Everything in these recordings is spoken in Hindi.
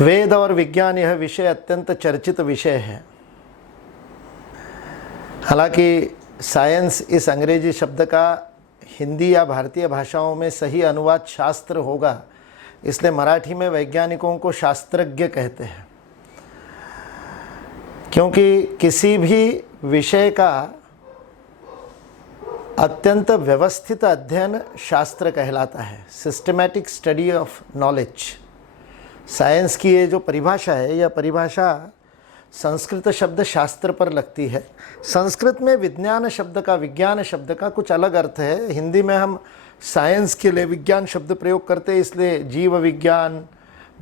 वेद और विज्ञान यह विषय अत्यंत चर्चित विषय है। हालांकि साइंस इस अंग्रेजी शब्द का हिंदी या भारतीय भाषाओं में सही अनुवाद शास्त्र होगा, इसलिए मराठी में वैज्ञानिकों को शास्त्रज्ञ कहते हैं, क्योंकि किसी भी विषय का अत्यंत व्यवस्थित अध्ययन शास्त्र कहलाता है। Systematic study of knowledge. Science की ये जो परिभाषा है, यह परिभाषा संस्कृत शब्द शास्त्र पर लगती है। संस्कृत में विज्ञान शब्द का, विज्ञान शब्द का कुछ अलग अर्थ है। हिंदी में हम साइंस के लिए विज्ञान शब्द प्रयोग करते हैं, इसलिए जीव विज्ञान,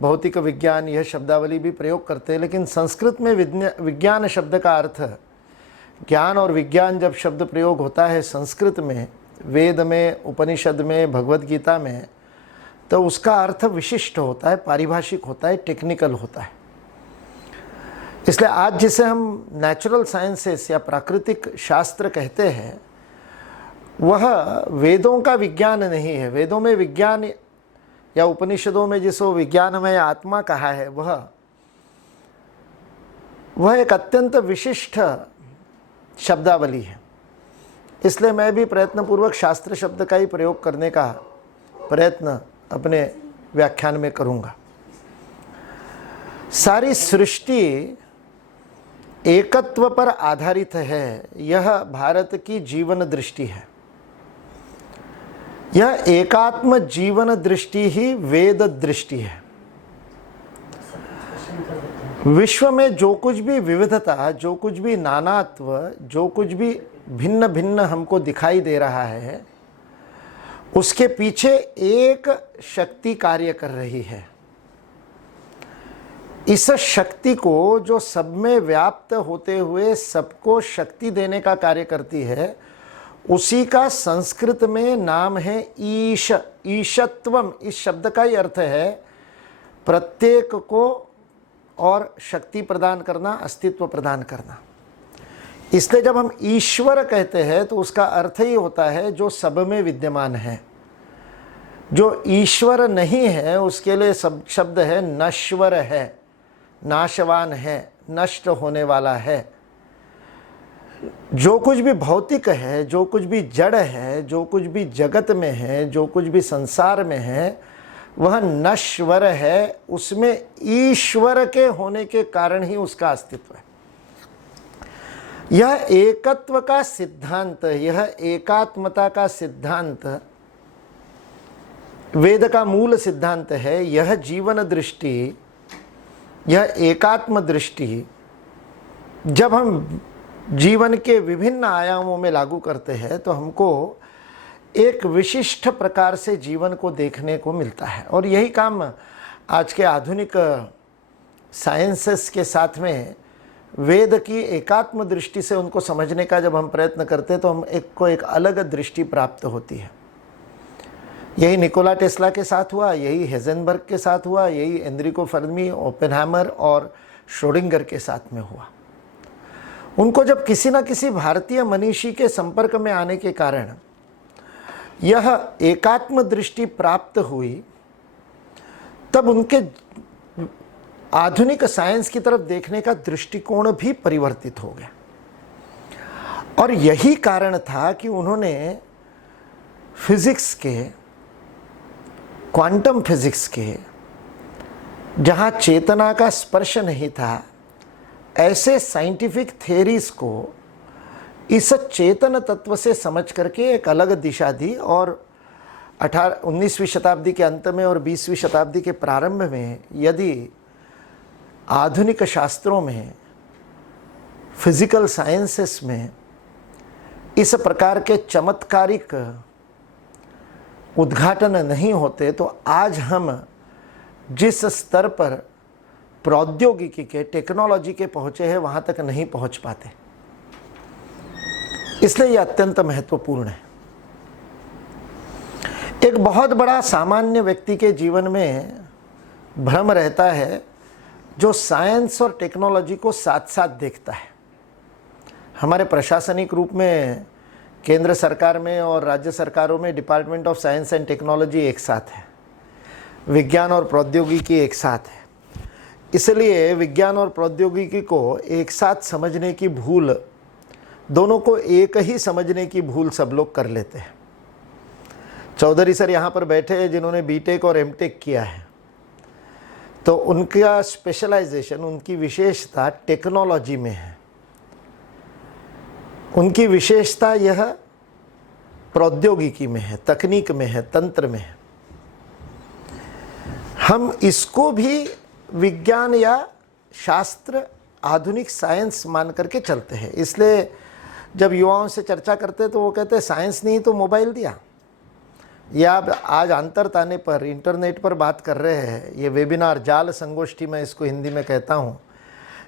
भौतिक विज्ञान यह शब्दावली भी प्रयोग करते हैं। लेकिन संस्कृत में विज्ञान शब्द का अर्थ, ज्ञान और विज्ञान जब शब्द प्रयोग होता है संस्कृत में, वेद में, उपनिषद में, भगवद गीता में, तो उसका अर्थ विशिष्ट होता है, पारिभाषिक होता है, टेक्निकल होता है। इसलिए आज जिसे हम नेचुरल साइंसेस या प्राकृतिक शास्त्र कहते हैं, वह वेदों का विज्ञान नहीं है। वेदों में विज्ञान या उपनिषदों में जिसको विज्ञानमय आत्मा कहा है, वह एक अत्यंत विशिष्ट शब्दावली है। इसलिए मैं भी प्रयत्नपूर्वक शास्त्र शब्द का ही प्रयोग करने का प्रयत्न अपने व्याख्यान में करूंगा। सारी सृष्टि एकत्व पर आधारित है, यह भारत की जीवन दृष्टि है। यह एकात्म जीवन दृष्टि ही वेद दृष्टि है। विश्व में जो कुछ भी विविधता, जो कुछ भी नानात्व, जो कुछ भी भिन्न भिन्न हमको दिखाई दे रहा है, उसके पीछे एक शक्ति कार्य कर रही है। इस शक्ति को, जो सब में व्याप्त होते हुए सबको शक्ति देने का कार्य करती है, उसी का संस्कृत में नाम है ईश। ईशत्वम, इस शब्द का ही अर्थ है प्रत्येक को और शक्ति प्रदान करना, अस्तित्व प्रदान करना। इसलिए जब हम ईश्वर कहते हैं तो उसका अर्थ ही होता है जो सब में विद्यमान है। जो ईश्वर नहीं है उसके लिए सब शब्द है नश्वर है, नाशवान है, नष्ट होने वाला है। जो कुछ भी भौतिक है, जो कुछ भी जड़ है, जो कुछ भी जगत में है, जो कुछ भी संसार में है, वह नश्वर है। उसमें ईश्वर के होने के कारण ही उसका अस्तित्व है। यह एकत्व का सिद्धांत, यह एकात्मता का सिद्धांत वेद का मूल सिद्धांत है। यह जीवन दृष्टि, यह एकात्म दृष्टि जब हम जीवन के विभिन्न आयामों में लागू करते हैं तो हमको एक विशिष्ट प्रकार से जीवन को देखने को मिलता है। और यही काम आज के आधुनिक साइंसेस के साथ में वेद की एकात्म दृष्टि से उनको समझने का जब हम प्रयत्न करते हैं तो हम एक अलग दृष्टि प्राप्त होती है। यही निकोला टेस्ला के साथ हुआ, यही हेज़ेनबर्ग के साथ हुआ, यही एनरिको फर्मी, ओपेनहाइमर और श्रोडिंगर के साथ में हुआ। उनको जब किसी न किसी भारतीय मनीषी के संपर्क में आने के कारण यह एकात्म दृष्टि प्राप्त हुई, तब उनके आधुनिक साइंस की तरफ देखने का दृष्टिकोण भी परिवर्तित हो गया। और यही कारण था कि उन्होंने फिजिक्स के, क्वांटम फिजिक्स के, जहाँ चेतना का स्पर्श नहीं था, ऐसे साइंटिफिक थ्योरीज को इस चेतन तत्व से समझ करके एक अलग दिशा दी। और 19वीं शताब्दी के अंत में और 20वीं शताब्दी के प्रारंभ में यदि आधुनिक शास्त्रों में, फिजिकल साइंसेस में इस प्रकार के चमत्कारिक उद्घाटन नहीं होते तो आज हम जिस स्तर पर प्रौद्योगिकी के, टेक्नोलॉजी के पहुँचे हैं, वहाँ तक नहीं पहुँच पाते। इसलिए यह अत्यंत महत्वपूर्ण है। एक बहुत बड़ा सामान्य व्यक्ति के जीवन में भ्रम रहता है जो साइंस और टेक्नोलॉजी को साथ साथ देखता है। हमारे प्रशासनिक रूप में केंद्र सरकार में और राज्य सरकारों में department of science and technology एक साथ है, विज्ञान और प्रौद्योगिकी एक साथ है। इसलिए विज्ञान और प्रौद्योगिकी को एक साथ समझने की भूल, दोनों को एक ही समझने की भूल सब लोग कर लेते हैं। चौधरी सर यहाँ पर बैठे हैं जिन्होंने बीटेक और एमटेक किया है, तो उनका स्पेशलाइजेशन, उनकी विशेषता टेक्नोलॉजी में है। उनकी विशेषता यह प्रौद्योगिकी में है, तकनीक में है, तंत्र में है। हम इसको भी विज्ञान या शास्त्र, आधुनिक साइंस मान करके चलते हैं। इसलिए जब युवाओं से चर्चा करते हैं तो वो कहते हैं साइंस ने ही तो मोबाइल दिया, या आज अंतरताने पर इंटरनेट पर बात कर रहे हैं। ये वेबिनार, जाल संगोष्ठी, मैं इसको हिंदी में कहता हूँ,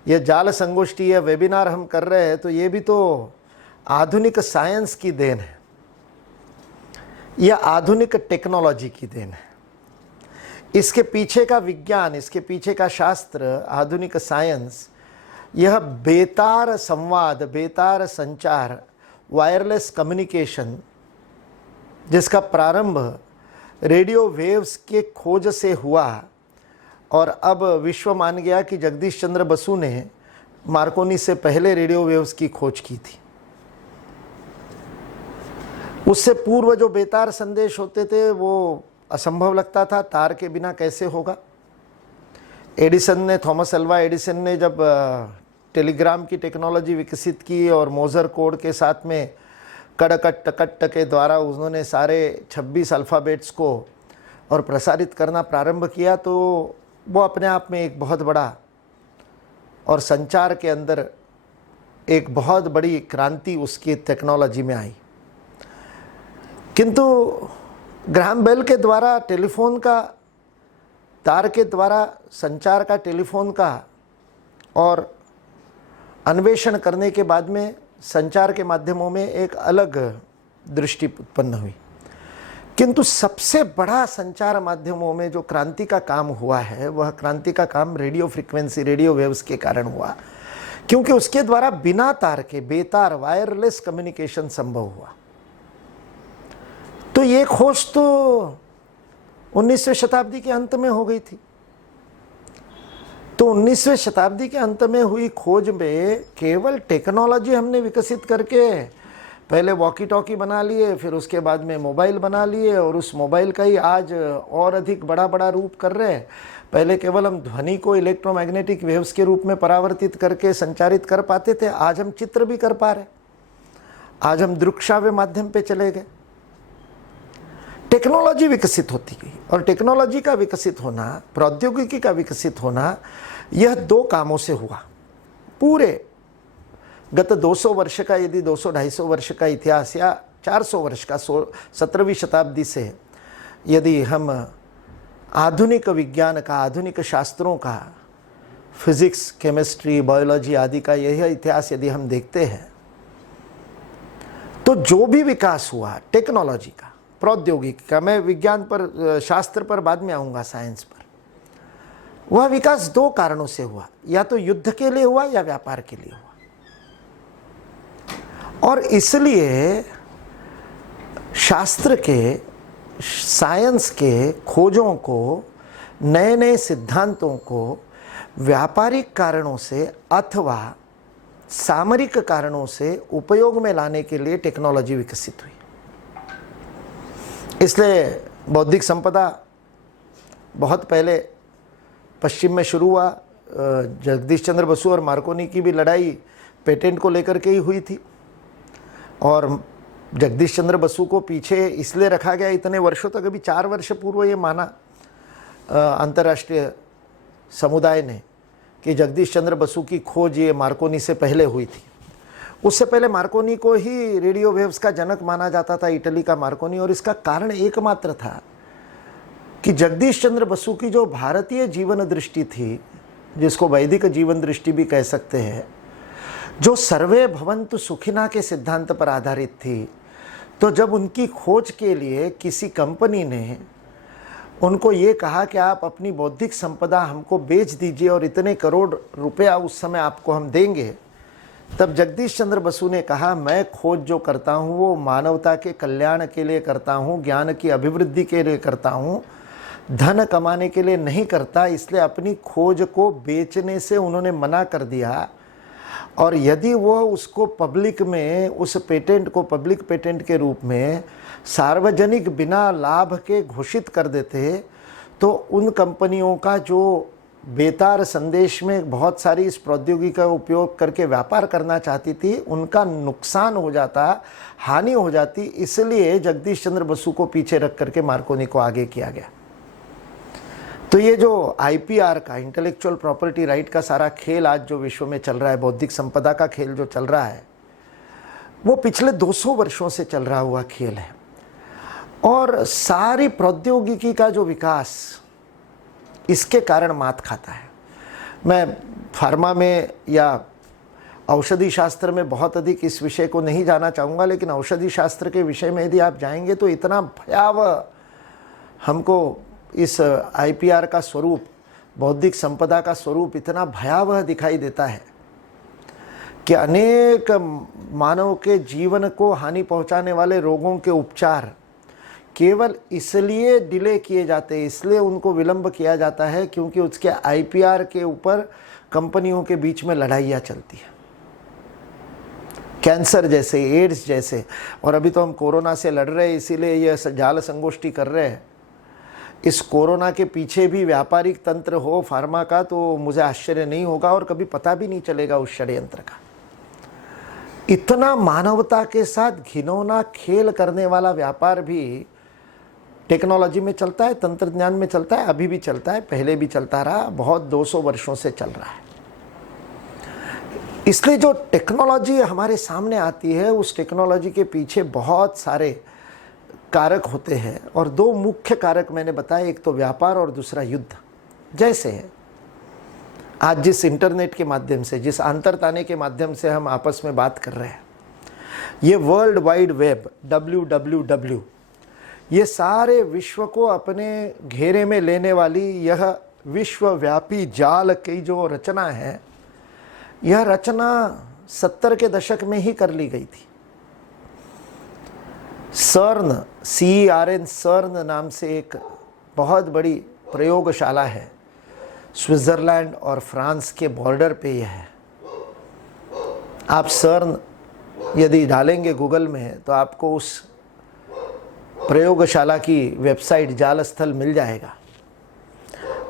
ये जाल संगोष्ठी या वेबिनार हम कर रहे हैं, तो ये भी तो आधुनिक साइंस की देन है, यह आधुनिक टेक्नोलॉजी की देन है। इसके पीछे का विज्ञान, इसके पीछे का शास्त्र, आधुनिक साइंस, यह बेतार संवाद, बेतार संचार, वायरलेस कम्युनिकेशन, जिसका प्रारंभ रेडियो वेव्स के खोज से हुआ, और अब विश्व मान गया कि जगदीश चंद्र बसु ने मार्कोनी से पहले रेडियो वेव्स की खोज की थी। उससे पूर्व जो बेतार संदेश होते थे वो असंभव लगता था, तार के बिना कैसे होगा। एडिसन ने, थॉमस अल्वा एडिसन ने जब टेलीग्राम की टेक्नोलॉजी विकसित की और मोजर कोड के साथ में कड़कट टकट के द्वारा उन्होंने सारे 26 अल्फ़ाबेट्स को और प्रसारित करना प्रारंभ किया, तो वो अपने आप में एक बहुत बड़ा, और संचार के अंदर एक बहुत बड़ी क्रांति उसकी टेक्नोलॉजी में आई। किंतु ग्राहम बेल के द्वारा टेलीफोन का, तार के द्वारा संचार का, टेलीफोन का और अन्वेषण करने के बाद में संचार के माध्यमों में एक अलग दृष्टि उत्पन्न हुई। किंतु सबसे बड़ा संचार माध्यमों में जो क्रांति का काम हुआ है, वह क्रांति का काम रेडियो फ्रीक्वेंसी, रेडियो वेव्स के कारण हुआ, क्योंकि उसके द्वारा बिना तार के, बेतार, वायरलेस कम्युनिकेशन संभव हुआ। तो ये खोज तो 19वीं शताब्दी के अंत में हो गई थी। तो 19वीं शताब्दी के अंत में हुई खोज में केवल टेक्नोलॉजी हमने विकसित करके पहले वॉकी टॉकी बना लिए, फिर उसके बाद में मोबाइल बना लिए, और उस मोबाइल का ही आज और अधिक बड़ा बड़ा रूप कर रहे हैं। पहले केवल हम ध्वनि को इलेक्ट्रोमैग्नेटिक वेव्स के रूप में परावर्तित करके संचारित कर पाते थे, आज हम चित्र भी कर पा रहे, आज हम दृक्श्राव्य माध्यम पे चले गए। टेक्नोलॉजी विकसित होती गई, और टेक्नोलॉजी का विकसित होना, प्रौद्योगिकी का विकसित होना, यह दो कामों से हुआ। पूरे गत 200 वर्ष का, यदि 200-250 वर्ष का इतिहास या 400 वर्ष का, 17वीं शताब्दी से यदि हम आधुनिक विज्ञान का, आधुनिक शास्त्रों का, फिजिक्स, केमिस्ट्री, बायोलॉजी आदि का यह इतिहास यदि हम देखते हैं, तो जो भी विकास हुआ टेक्नोलॉजी का, प्रौद्योगिकी का, मैं विज्ञान पर, शास्त्र पर बाद में आऊँगा, साइंस पर, वह विकास दो कारणों से हुआ। या तो युद्ध के लिए हुआ या व्यापार के लिए हुआ। और इसलिए शास्त्र के, साइंस के खोजों को, नए नए सिद्धांतों को व्यापारिक कारणों से अथवा सामरिक कारणों से उपयोग में लाने के लिए टेक्नोलॉजी विकसित हुई। इसलिए बौद्धिक संपदा बहुत पहले पश्चिम में शुरू हुआ। जगदीश चंद्र बसु और मार्कोनी की भी लड़ाई पेटेंट को लेकर के ही हुई थी, और जगदीश चंद्र बसु को पीछे इसलिए रखा गया इतने वर्षों तक। अभी 4 वर्ष पूर्व ये माना अंतर्राष्ट्रीय समुदाय ने कि जगदीश चंद्र बसु की खोज ये मार्कोनी से पहले हुई थी। उससे पहले मार्कोनी को ही रेडियो वेव्स का जनक माना जाता था, इटली का मार्कोनी। और इसका कारण एकमात्र था कि जगदीश चंद्र बसु की जो भारतीय जीवन दृष्टि थी, जिसको वैदिक जीवन दृष्टि भी कह सकते हैं, जो सर्वे भवन्तु सुखिना के सिद्धांत पर आधारित थी, तो जब उनकी खोज के लिए किसी कंपनी ने उनको ये कहा कि आप अपनी बौद्धिक संपदा हमको बेच दीजिए और इतने करोड़ रुपया उस समय आपको हम देंगे, तब जगदीश चंद्र बसु ने कहा, मैं खोज जो करता हूँ वो मानवता के कल्याण के लिए करता हूँ, ज्ञान की अभिवृद्धि के लिए करता हूँ। धन कमाने के लिए नहीं करता, इसलिए अपनी खोज को बेचने से उन्होंने मना कर दिया। और यदि वह उसको पब्लिक में, उस पेटेंट को पब्लिक पेटेंट के रूप में सार्वजनिक बिना लाभ के घोषित कर देते, तो उन कंपनियों का जो बेतार संदेश में बहुत सारी इस प्रौद्योगिकी का उपयोग करके व्यापार करना चाहती थी, उनका नुकसान हो जाता, हानि हो जाती। इसलिए जगदीश चंद्र बसु को पीछे रख करके मार्कोनी को आगे किया गया। तो ये जो आईपीआर का, इंटेलेक्चुअल प्रॉपर्टी राइट का सारा खेल आज जो विश्व में चल रहा है, बौद्धिक संपदा का खेल जो चल रहा है, वो पिछले 200 वर्षों से चल रहा हुआ खेल है। और सारी प्रौद्योगिकी का जो विकास इसके कारण मात खाता है। मैं फार्मा में या औषधि शास्त्र में बहुत अधिक इस विषय को नहीं जाना चाहूँगा, लेकिन औषधि शास्त्र के विषय में यदि आप जाएंगे तो इतना भयावह हमको इस आईपीआर का स्वरूप, बौद्धिक संपदा का स्वरूप इतना भयावह दिखाई देता है कि अनेक मानव के जीवन को हानि पहुंचाने वाले रोगों के उपचार केवल इसलिए डिले किए जाते हैं, इसलिए उनको विलंब किया जाता है क्योंकि उसके आईपीआर के ऊपर कंपनियों के बीच में लड़ाइयाँ चलती हैं। कैंसर जैसे, एड्स जैसे, और अभी तो हम कोरोना से लड़ रहे हैं, इसीलिए यह जाल संगोष्ठी कर रहे हैं। इस कोरोना के पीछे भी व्यापारिक तंत्र हो फार्मा का तो मुझे आश्चर्य नहीं होगा, और कभी पता भी नहीं चलेगा उस षड्यंत्र का। इतना मानवता के साथ घिनौना खेल करने वाला व्यापार भी टेक्नोलॉजी में चलता है, तंत्रज्ञान में चलता है, अभी भी चलता है, पहले भी चलता रहा, बहुत 200 वर्षों से चल रहा है। इसलिए जो टेक्नोलॉजी हमारे सामने आती है, उस टेक्नोलॉजी के पीछे बहुत सारे कारक होते हैं, और दो मुख्य कारक मैंने बताए, एक तो व्यापार और दूसरा युद्ध। जैसे आज जिस इंटरनेट के माध्यम से, जिस अंतरताने के माध्यम से हम आपस में बात कर रहे हैं, ये वर्ल्ड वाइड वेब WWW, ये सारे विश्व को अपने घेरे में लेने वाली यह विश्वव्यापी जाल की जो रचना है, यह रचना 70 के दशक में ही कर ली गई थी। सर्न, CERN, सर्न नाम से एक बहुत बड़ी प्रयोगशाला है, स्विट्ज़रलैंड और फ्रांस के बॉर्डर पे यह है। आप सर्न यदि डालेंगे गूगल में तो आपको उस प्रयोगशाला की वेबसाइट, जाल स्थल मिल जाएगा।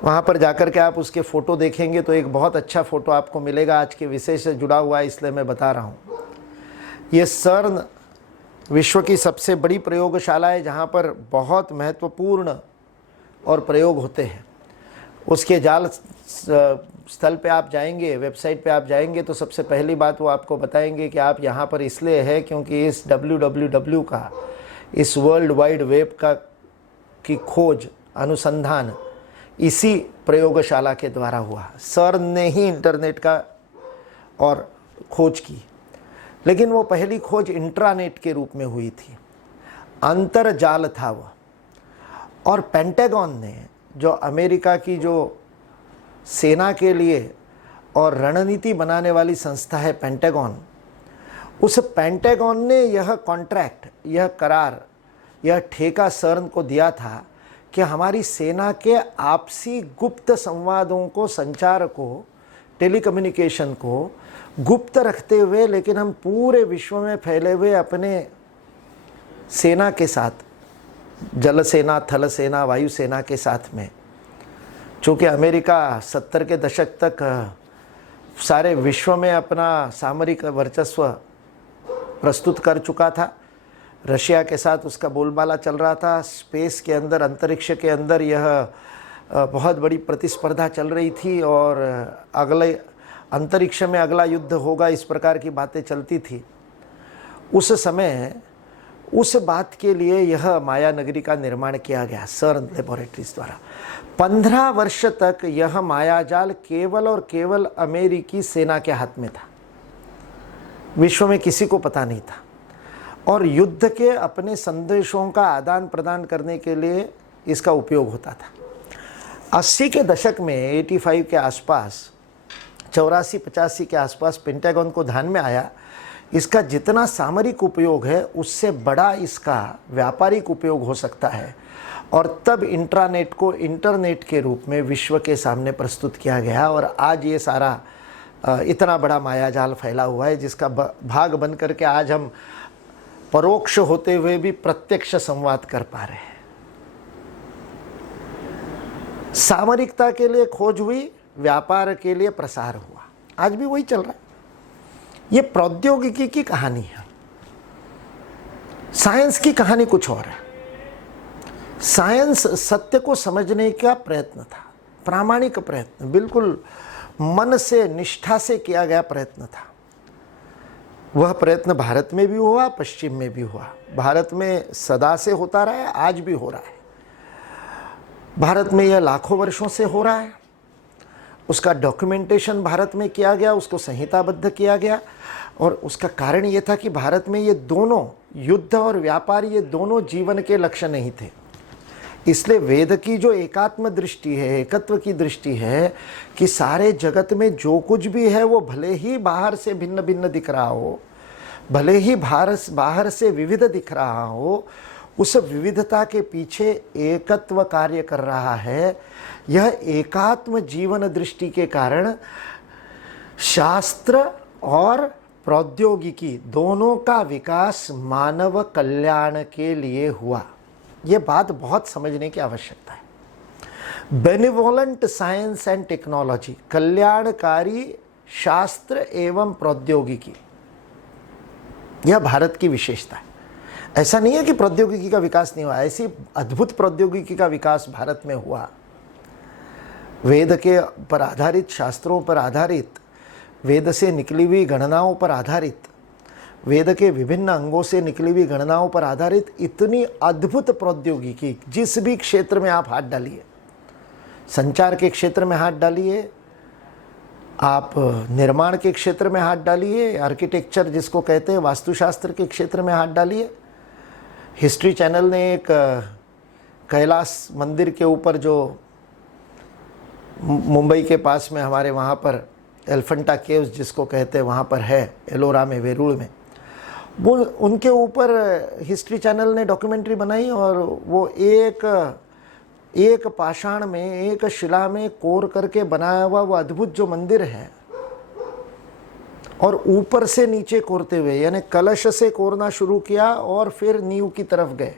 वहाँ पर जाकर के आप उसके फ़ोटो देखेंगे तो एक बहुत अच्छा फ़ोटो आपको मिलेगा। आज के विषय से जुड़ा हुआ है इसलिए मैं बता रहा हूँ। ये सर्न विश्व की सबसे बड़ी प्रयोगशाला है जहाँ पर बहुत महत्वपूर्ण और प्रयोग होते हैं। उसके जाल स्थल पे आप जाएंगे, वेबसाइट पे आप जाएंगे तो सबसे पहली बात वो आपको बताएंगे कि आप यहाँ पर इसलिए है क्योंकि इस WWW का, इस वर्ल्ड वाइड वेब का की खोज, अनुसंधान इसी प्रयोगशाला के द्वारा हुआ। सर्न ने ही इंटरनेट का और खोज की, लेकिन वो पहली खोज इंट्रानेट के रूप में हुई थी, अंतरजाल था वह। और पेंटागन ने, जो अमेरिका की जो सेना के लिए और रणनीति बनाने वाली संस्था है पेंटागन, उस पेंटागन ने यह कॉन्ट्रैक्ट, यह करार, यह ठेका सर्न को दिया था कि हमारी सेना के आपसी गुप्त संवादों को, संचार को, टेलीकम्युनिकेशन को गुप्त रखते हुए, लेकिन हम पूरे विश्व में फैले हुए अपने सेना के साथ, जल सेना, थल सेना, वायु सेना के साथ में, चूँकि अमेरिका 70 के दशक तक सारे विश्व में अपना सामरिक वर्चस्व प्रस्तुत कर चुका था, रशिया के साथ उसका बोलबाला चल रहा था, स्पेस के अंदर, अंतरिक्ष के अंदर यह बहुत बड़ी प्रतिस्पर्धा चल रही थी, और अगले अंतरिक्ष में अगला युद्ध होगा, इस प्रकार की बातें चलती थी। उस समय उस बात के लिए यह माया नगरी का निर्माण किया गया सर्न लेबोरेटरीज द्वारा। 15 वर्ष तक यह मायाजाल केवल और केवल अमेरिकी सेना के हाथ में था, विश्व में किसी को पता नहीं था। और युद्ध के अपने संदेशों का आदान प्रदान करने के लिए इसका उपयोग होता था। 80 के दशक में, 85 के आसपास, 84-85 के आसपास पेंटागन को ध्यान में आया इसका जितना सामरिक उपयोग है उससे बड़ा इसका व्यापारिक उपयोग हो सकता है, और तब इंट्रानेट को इंटरनेट के रूप में विश्व के सामने प्रस्तुत किया गया और आज ये सारा इतना बड़ा मायाजाल फैला हुआ है जिसका भाग बन करके आज हम परोक्ष होते हुए भी प्रत्यक्ष संवाद कर पा रहे हैं। सामरिकता के लिए खोज हुई, व्यापार के लिए प्रसार हुआ, आज भी वही चल रहा है। ये प्रौद्योगिकी की कहानी है। साइंस की कहानी कुछ और है। साइंस सत्य को समझने का प्रयत्न था, प्रामाणिक प्रयत्न, बिल्कुल मन से निष्ठा से किया गया प्रयत्न था। वह प्रयत्न भारत में भी हुआ, पश्चिम में भी हुआ। भारत में सदा से होता रहा है, आज भी हो रहा है। भारत में यह लाखों वर्षों से हो रहा है। उसका डॉक्यूमेंटेशन भारत में किया गया, उसको संहिताबद्ध किया गया और उसका कारण यह था कि भारत में ये दोनों, युद्ध और व्यापार, ये दोनों जीवन के लक्ष्य नहीं थे। इसलिए वेद की जो एकात्म दृष्टि है, एकत्व की दृष्टि है कि सारे जगत में जो कुछ भी है वो भले ही बाहर से भिन्न भिन्न दिख रहा हो, भले ही बाहर से विविध दिख रहा हो, उस विविधता के पीछे एकत्व कार्य कर रहा है। यह एकात्म जीवन दृष्टि के कारण शास्त्र और प्रौद्योगिकी दोनों का विकास मानव कल्याण के लिए हुआ। ये बात बहुत समझने की आवश्यकता है। बेनिवोलेंट साइंस एंड टेक्नोलॉजी, कल्याणकारी शास्त्र एवं प्रौद्योगिकी, यह भारत की विशेषता है। ऐसा नहीं है कि प्रौद्योगिकी का विकास नहीं हुआ, ऐसी अद्भुत प्रौद्योगिकी का विकास भारत में हुआ। वेद के पर आधारित, शास्त्रों पर आधारित, वेद से निकली हुई गणनाओं पर आधारित, वेद के विभिन्न अंगों से निकली हुई गणनाओं पर आधारित इतनी अद्भुत प्रौद्योगिकी, जिस भी क्षेत्र में आप हाथ डालिए, संचार के क्षेत्र में हाथ डालिए, आप निर्माण के क्षेत्र में हाथ डालिए, आर्किटेक्चर जिसको कहते हैं, वास्तुशास्त्र के क्षेत्र में हाथ डालिए। हिस्ट्री चैनल ने एक कैलाश मंदिर के ऊपर, जो मुंबई के पास में हमारे वहाँ पर एलिफेंटा केव्स जिसको कहते हैं, वहाँ पर है, एलोरा में, वेरूल में, वो उनके ऊपर हिस्ट्री चैनल ने डॉक्यूमेंट्री बनाई और वो एक पाषाण में, एक शिला में कोर करके बनाया हुआ वो अद्भुत जो मंदिर है, और ऊपर से नीचे कोरते हुए, यानी कलश से कोरना शुरू किया और फिर नींव की तरफ गए।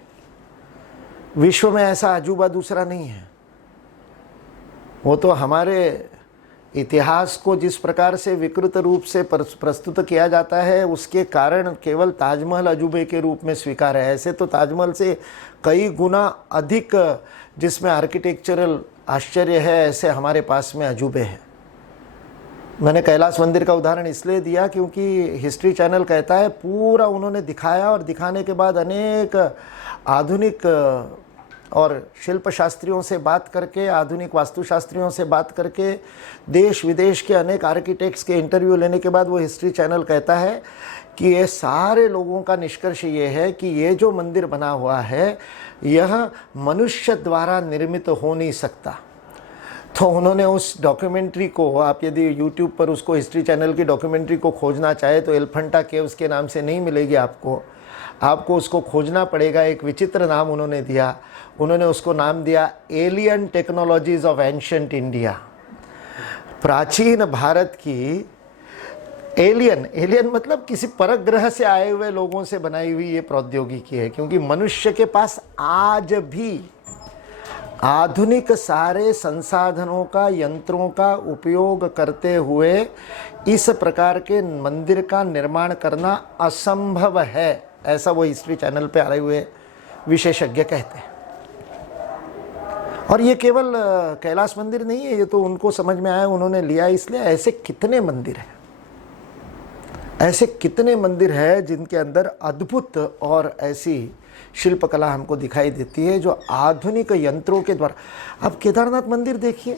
विश्व में ऐसा अजूबा दूसरा नहीं है। वो तो हमारे इतिहास को जिस प्रकार से विकृत रूप से प्रस्तुत किया जाता है, उसके कारण केवल ताजमहल अजूबे के रूप में स्वीकार है। ऐसे तो ताजमहल से कई गुना अधिक जिसमें आर्किटेक्चरल आश्चर्य है, ऐसे हमारे पास में अजूबे हैं। मैंने कैलाश मंदिर का उदाहरण इसलिए दिया क्योंकि हिस्ट्री चैनल कहता है पूरा उन्होंने दिखाया और दिखाने के बाद अनेक आधुनिक और शिल्प शास्त्रियों से बात करके, आधुनिक वास्तुशास्त्रियों से बात करके, देश विदेश के अनेक आर्किटेक्ट्स के इंटरव्यू लेने के बाद वो हिस्ट्री चैनल कहता है कि ये सारे लोगों का निष्कर्ष ये है कि ये जो मंदिर बना हुआ है यह मनुष्य द्वारा निर्मित हो नहीं सकता। तो उन्होंने उस डॉक्यूमेंट्री को, आप यदि यूट्यूब पर उसको, हिस्ट्री चैनल की डॉक्यूमेंट्री को खोजना चाहे तो एलिफेंटा केव्स के नाम से नहीं मिलेगी आपको उसको खोजना पड़ेगा। एक विचित्र नाम उन्होंने दिया, उन्होंने उसको नाम दिया alien technologies of ancient India. प्राचीन भारत की एलियन मतलब किसी परक ग्रह से आए हुए लोगों से बनाई हुई ये प्रौद्योगिकी है, क्योंकि मनुष्य के पास आज भी आधुनिक सारे संसाधनों का, यंत्रों का उपयोग करते हुए इस प्रकार के मंदिर का निर्माण करना असंभव है, ऐसा वो हिस्ट्री चैनल पे आए हुए विशेषज्ञ कहते हैं। और ये केवल कैलाश मंदिर नहीं है, ये तो उनको समझ में आया, उन्होंने लिया इसलिए। ऐसे कितने मंदिर हैं, ऐसे कितने मंदिर हैं जिनके अंदर अद्भुत और ऐसी शिल्पकला हमको दिखाई देती है जो आधुनिक यंत्रों के द्वारा। अब केदारनाथ मंदिर देखिए,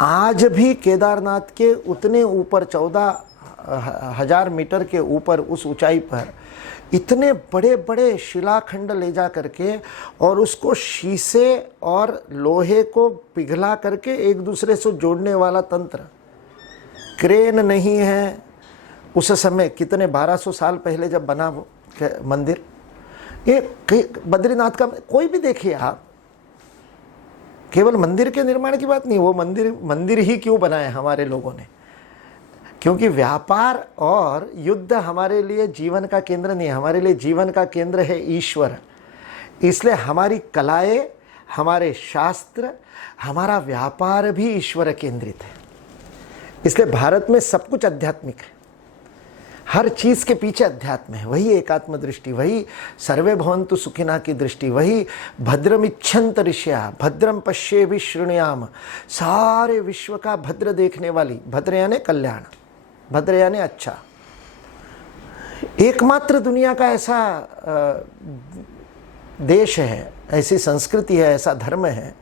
आज भी केदारनाथ के उतने ऊपर 14,000 मीटर के ऊपर उस ऊंचाई पर इतने बड़े बड़े शिलाखंड ले जा करके और उसको शीशे और लोहे को पिघला करके एक दूसरे से जोड़ने वाला तंत्र, क्रेन नहीं है उस समय, कितने 1200 साल पहले जब बना वो मंदिर, बद्रीनाथ का कोई भी देखिए आप, केवल मंदिर के निर्माण की बात नहीं, वो मंदिर ही क्यों बनाए हमारे लोगों ने, क्योंकि व्यापार और युद्ध हमारे लिए जीवन का केंद्र नहीं है, हमारे लिए जीवन का केंद्र है ईश्वर। इसलिए हमारी कलाएं, हमारे शास्त्र, हमारा व्यापार भी ईश्वर केंद्रित है। इसलिए भारत में सब कुछ आध्यात्मिक है, हर चीज के पीछे अध्यात्म है। वही एकात्म दृष्टि, वही सर्वे भवन्तु सुखिना की दृष्टि, वही भद्रमिच्छन्त ऋषया भद्रम पश्येभिः शृणुयाम, सारे विश्व का भद्र देखने वाली, भद्र यानी कल्याण, भद्र यानी अच्छा। एकमात्र दुनिया का ऐसा देश है, ऐसी संस्कृति है, ऐसा धर्म है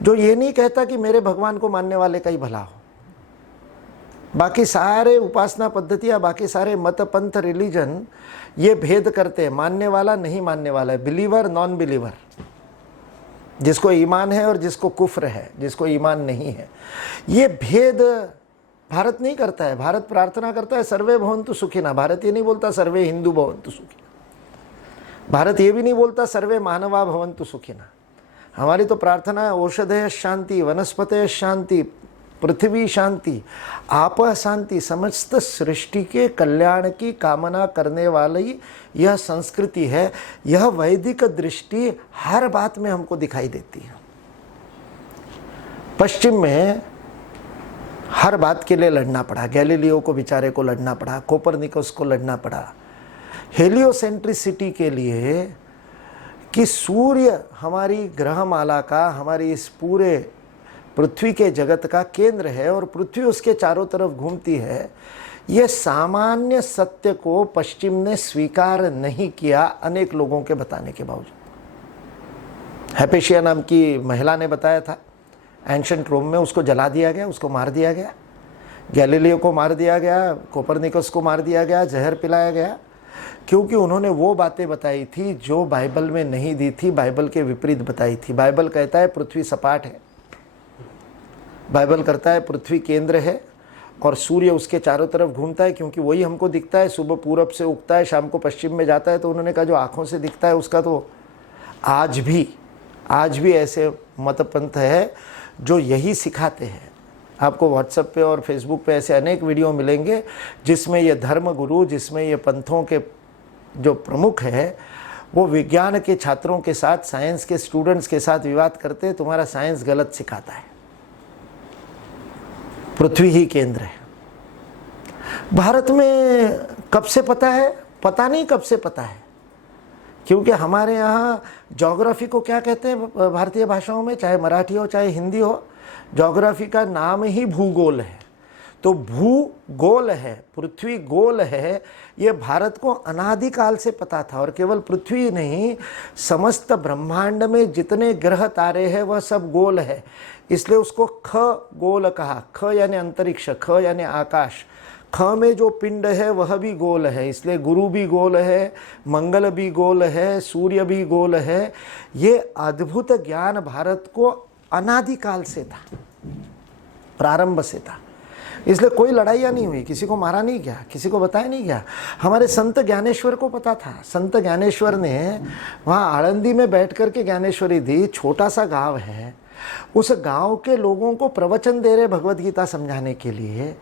जो ये नहीं कहता कि मेरे भगवान को मानने वाले का ही भला हो। बाकी सारे उपासना पद्धतियाँ, बाकी सारे मत पंथ रिलीजन ये भेद करते हैं, मानने वाला नहीं मानने वाला है, बिलीवर नॉन बिलीवर, जिसको ईमान है और जिसको कुफ्र है, जिसको ईमान नहीं है। ये भेद भारत नहीं करता है। भारत प्रार्थना करता है सर्वे भवन्तु सुखिना। भारत ये नहीं बोलता सर्वे हिंदू भवन्तु सुखिना। भारत ये भी नहीं बोलता सर्वे मानवा भवन्तु सुखिना। हमारी तो प्रार्थना है औषधय शांति, वनस्पतय शांति, पृथ्वी शांति, आप शांति, समस्त सृष्टि के कल्याण की कामना करने वाली यह संस्कृति है। यह वैदिक दृष्टि हर बात में हमको दिखाई देती है। पश्चिम में हर बात के लिए लड़ना पड़ा, गैलीलियो को बेचारे को लड़ना पड़ा, कोपरनिकस को लड़ना पड़ा, हेलियोसेंट्रिसिटी के लिए कि सूर्य हमारी ग्रहमाला का, हमारी इस पूरे पृथ्वी के जगत का केंद्र है और पृथ्वी उसके चारों तरफ घूमती है। यह सामान्य सत्य को पश्चिम ने स्वीकार नहीं किया, अनेक लोगों के बताने के बावजूद। हैपेशिया नाम की महिला ने बताया था, एंशंट रोम में उसको जला दिया गया, उसको मार दिया गया, गैलीलियो को मार दिया गया, कोपरनिकस को मार दिया गया, जहर पिलाया गया, क्योंकि उन्होंने वो बातें बताई थी जो बाइबल में नहीं दी थी, बाइबल के विपरीत बताई थी। बाइबल कहता है पृथ्वी सपाट है, बाइबल करता है पृथ्वी केंद्र है और सूर्य उसके चारों तरफ घूमता है, क्योंकि वही हमको दिखता है, सुबह पूरब से उगता है, शाम को पश्चिम में जाता है। तो उन्होंने कहा जो आँखों से दिखता है उसका तो आज भी ऐसे मतपंथ है जो यही सिखाते हैं। आपको व्हाट्सएप पे और फेसबुक पे ऐसे अनेक वीडियो मिलेंगे जिसमें ये धर्म गुरु, जिसमें ये पंथों के जो प्रमुख है वो विज्ञान के छात्रों के साथ, साइंस के स्टूडेंट्स के साथ विवाद करते हैं, तुम्हारा साइंस गलत सिखाता है, पृथ्वी ही केंद्र है। भारत में कब से पता है? पता नहीं कब से पता है, क्योंकि हमारे यहाँ ज्योग्राफी को क्या कहते हैं भारतीय भाषाओं में, चाहे मराठी हो चाहे हिंदी हो, ज्योग्राफी का नाम ही भूगोल है। तो भूगोल है, पृथ्वी गोल है, ये भारत को अनादिकाल से पता था। और केवल पृथ्वी नहीं, समस्त ब्रह्मांड में जितने ग्रह तारे हैं वह सब गोल है, इसलिए उसको खगोल कहा। ख यानी अंतरिक्ष, ख यानी आकाश, ख में जो पिंड है वह भी गोल है, इसलिए गुरु भी गोल है, मंगल भी गोल है, सूर्य भी गोल है। ये अद्भुत ज्ञान भारत को अनादिकाल से था, प्रारंभ से था। इसलिए कोई लड़ाइयाँ नहीं हुई, किसी को मारा नहीं गया, किसी को बताया नहीं गया। हमारे संत ज्ञानेश्वर को पता था। संत ज्ञानेश्वर ने वहाँ आळंदी में बैठ कर के ज्ञानेश्वरी दी। छोटा सा गांव है, उस गांव के लोगों को प्रवचन दे रहे भगवत गीता समझाने के लिए।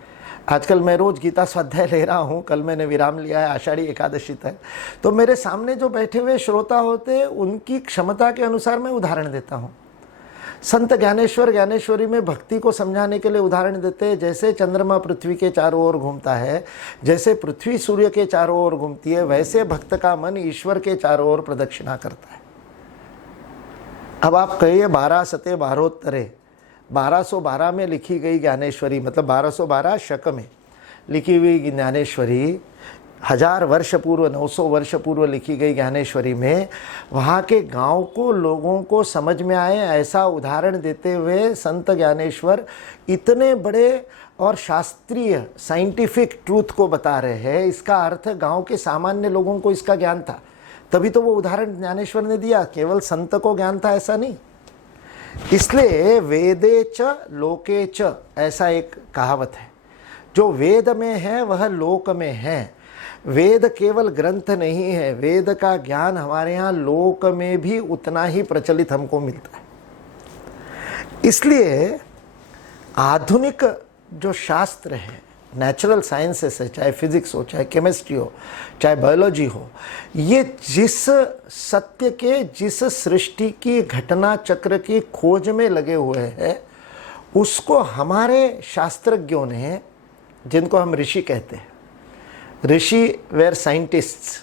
आजकल मैं रोज गीता स्वाध्याय ले रहा हूँ, कल मैंने विराम लिया है आषाढ़ी एकादशी तक। तो मेरे सामने जो बैठे हुए श्रोता होते उनकी क्षमता के अनुसार मैं उदाहरण देता हूँ। संत ज्ञानेश्वर ज्ञानेश्वरी में भक्ति को समझाने के लिए उदाहरण देते हैं, जैसे चंद्रमा पृथ्वी के चारों ओर घूमता है, जैसे पृथ्वी सूर्य के चारों ओर घूमती है, वैसे भक्त का मन ईश्वर के चारों ओर प्रदक्षिणा करता है। अब आप कहिए 12 सते 12 1212 में लिखी गई ज्ञानेश्वरी, मतलब 1212 शक में लिखी हुई ज्ञानेश्वरी, 1000 वर्ष पूर्व, 900 वर्ष पूर्व लिखी गई ज्ञानेश्वरी में वहाँ के गांव को, लोगों को समझ में आए ऐसा उदाहरण देते हुए संत ज्ञानेश्वर इतने बड़े और शास्त्रीय साइंटिफिक ट्रूथ को बता रहे हैं। इसका अर्थ गांव के सामान्य लोगों को इसका ज्ञान था, तभी तो वो उदाहरण ज्ञानेश्वर ने दिया। केवल संत को ज्ञान था ऐसा नहीं। इसलिए वेदे च लोके च, ऐसा एक कहावत है, जो वेद में है वह लोक में है। वेद केवल ग्रंथ नहीं है, वेद का ज्ञान हमारे यहाँ लोक में भी उतना ही प्रचलित हमको मिलता है। इसलिए आधुनिक जो शास्त्र है, नेचुरल साइंसेस है, चाहे फिजिक्स हो, चाहे केमिस्ट्री हो, चाहे बायोलॉजी हो, ये जिस सत्य के, जिस सृष्टि की घटना चक्र की खोज में लगे हुए हैं, उसको हमारे शास्त्रज्ञों ने, जिनको हम ऋषि कहते हैं, ऋषि वेर साइंटिस्ट्स,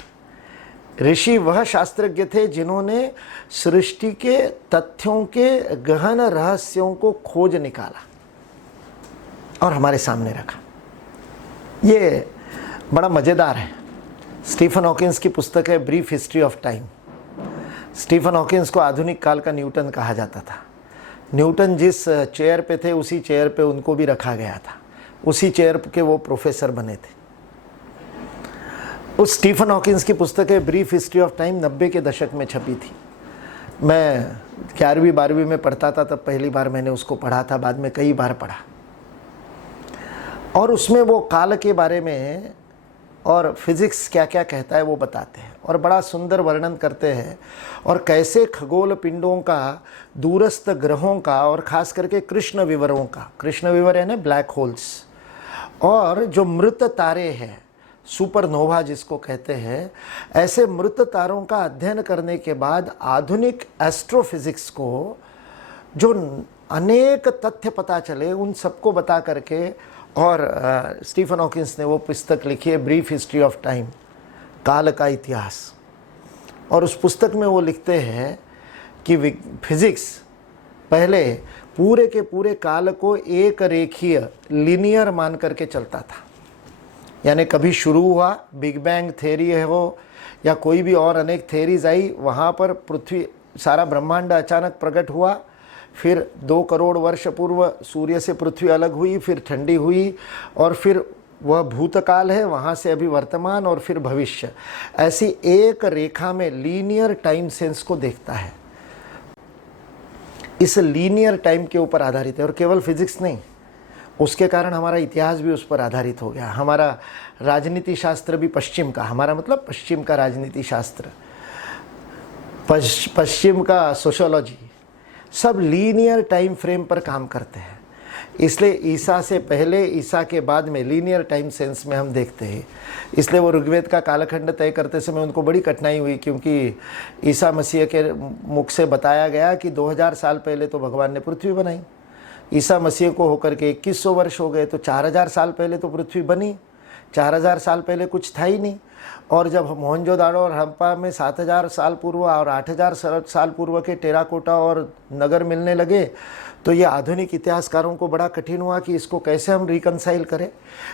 ऋषि वह शास्त्रज्ञ थे जिन्होंने सृष्टि के तथ्यों के गहन रहस्यों को खोज निकाला और हमारे सामने रखा। ये बड़ा मज़ेदार है। स्टीफन हॉकिंस की पुस्तक है brief history of time. Stephen Hawkins को आधुनिक काल का न्यूटन कहा जाता था। न्यूटन जिस चेयर पे थे उसी चेयर पे उनको भी रखा गया था, उसी चेयर के वो प्रोफेसर बने थे। उस स्टीफन हॉकिंस की पुस्तक है ब्रीफ हिस्ट्री ऑफ टाइम 90 के दशक में छपी थी। मैं 11वीं 12वीं में पढ़ता था, तब पहली बार मैंने उसको पढ़ा था, बाद में कई बार पढ़ा। और उसमें वो काल के बारे में और फिजिक्स क्या क्या कहता है वो बताते हैं और बड़ा सुंदर वर्णन करते हैं, और कैसे खगोल पिंडों का, दूरस्थ ग्रहों का, और ख़ास करके कृष्ण विवरों का, कृष्ण विवर है ना ब्लैक होल्स, और जो मृत तारे हैं, सुपरनोवा जिसको कहते हैं, ऐसे मृत तारों का अध्ययन करने के बाद आधुनिक एस्ट्रोफिजिक्स को जो अनेक तथ्य पता चले, उन सबको बता करके, और स्टीफन हॉकिंस ने वो पुस्तक लिखी है ब्रीफ हिस्ट्री ऑफ टाइम, काल का इतिहास। और उस पुस्तक में वो लिखते हैं कि फिजिक्स पहले पूरे के पूरे काल को एक रेखीय लीनियर मान करके चलता था, यानी कभी शुरू हुआ, बिग बैंग थ्योरी है वो, या कोई भी और अनेक थ्योरीज आई, वहाँ पर पृथ्वी, सारा ब्रह्मांड अचानक प्रकट हुआ, फिर 2 करोड़ वर्ष पूर्व सूर्य से पृथ्वी अलग हुई, फिर ठंडी हुई, और फिर वह भूतकाल है, वहाँ से अभी वर्तमान, और फिर भविष्य। ऐसी एक रेखा में लीनियर टाइम सेंस को देखता है। इस लीनियर टाइम के ऊपर आधारित है, और केवल फिजिक्स नहीं, उसके कारण हमारा इतिहास भी उस पर आधारित हो गया। हमारा राजनीति शास्त्र भी पश्चिम का, हमारा मतलब पश्चिम का राजनीति शास्त्र, पश्चिम का सोशियोलॉजी, सब लीनियर टाइम फ्रेम पर काम करते हैं। इसलिए ईसा से पहले, ईसा के बाद में लीनियर टाइम सेंस में हम देखते हैं। इसलिए वो ऋग्वेद का कालखंड तय करते समय उनको बड़ी कठिनाई हुई, क्योंकि ईसा मसीह के मुख से बताया गया कि 2000 साल पहले तो भगवान ने पृथ्वी बनाई। ईसा मसीह को होकर के 2100 वर्ष हो गए, तो 4000 साल पहले तो पृथ्वी बनी, 4000 साल पहले कुछ था ही नहीं। और जब मोहनजोदाड़ो और हड़प्पा में 7000 साल पूर्व और 8000 साल पूर्व के टेराकोटा और नगर मिलने लगे, तो ये आधुनिक इतिहासकारों को बड़ा कठिन हुआ कि इसको कैसे हम रिकंसाइल करें।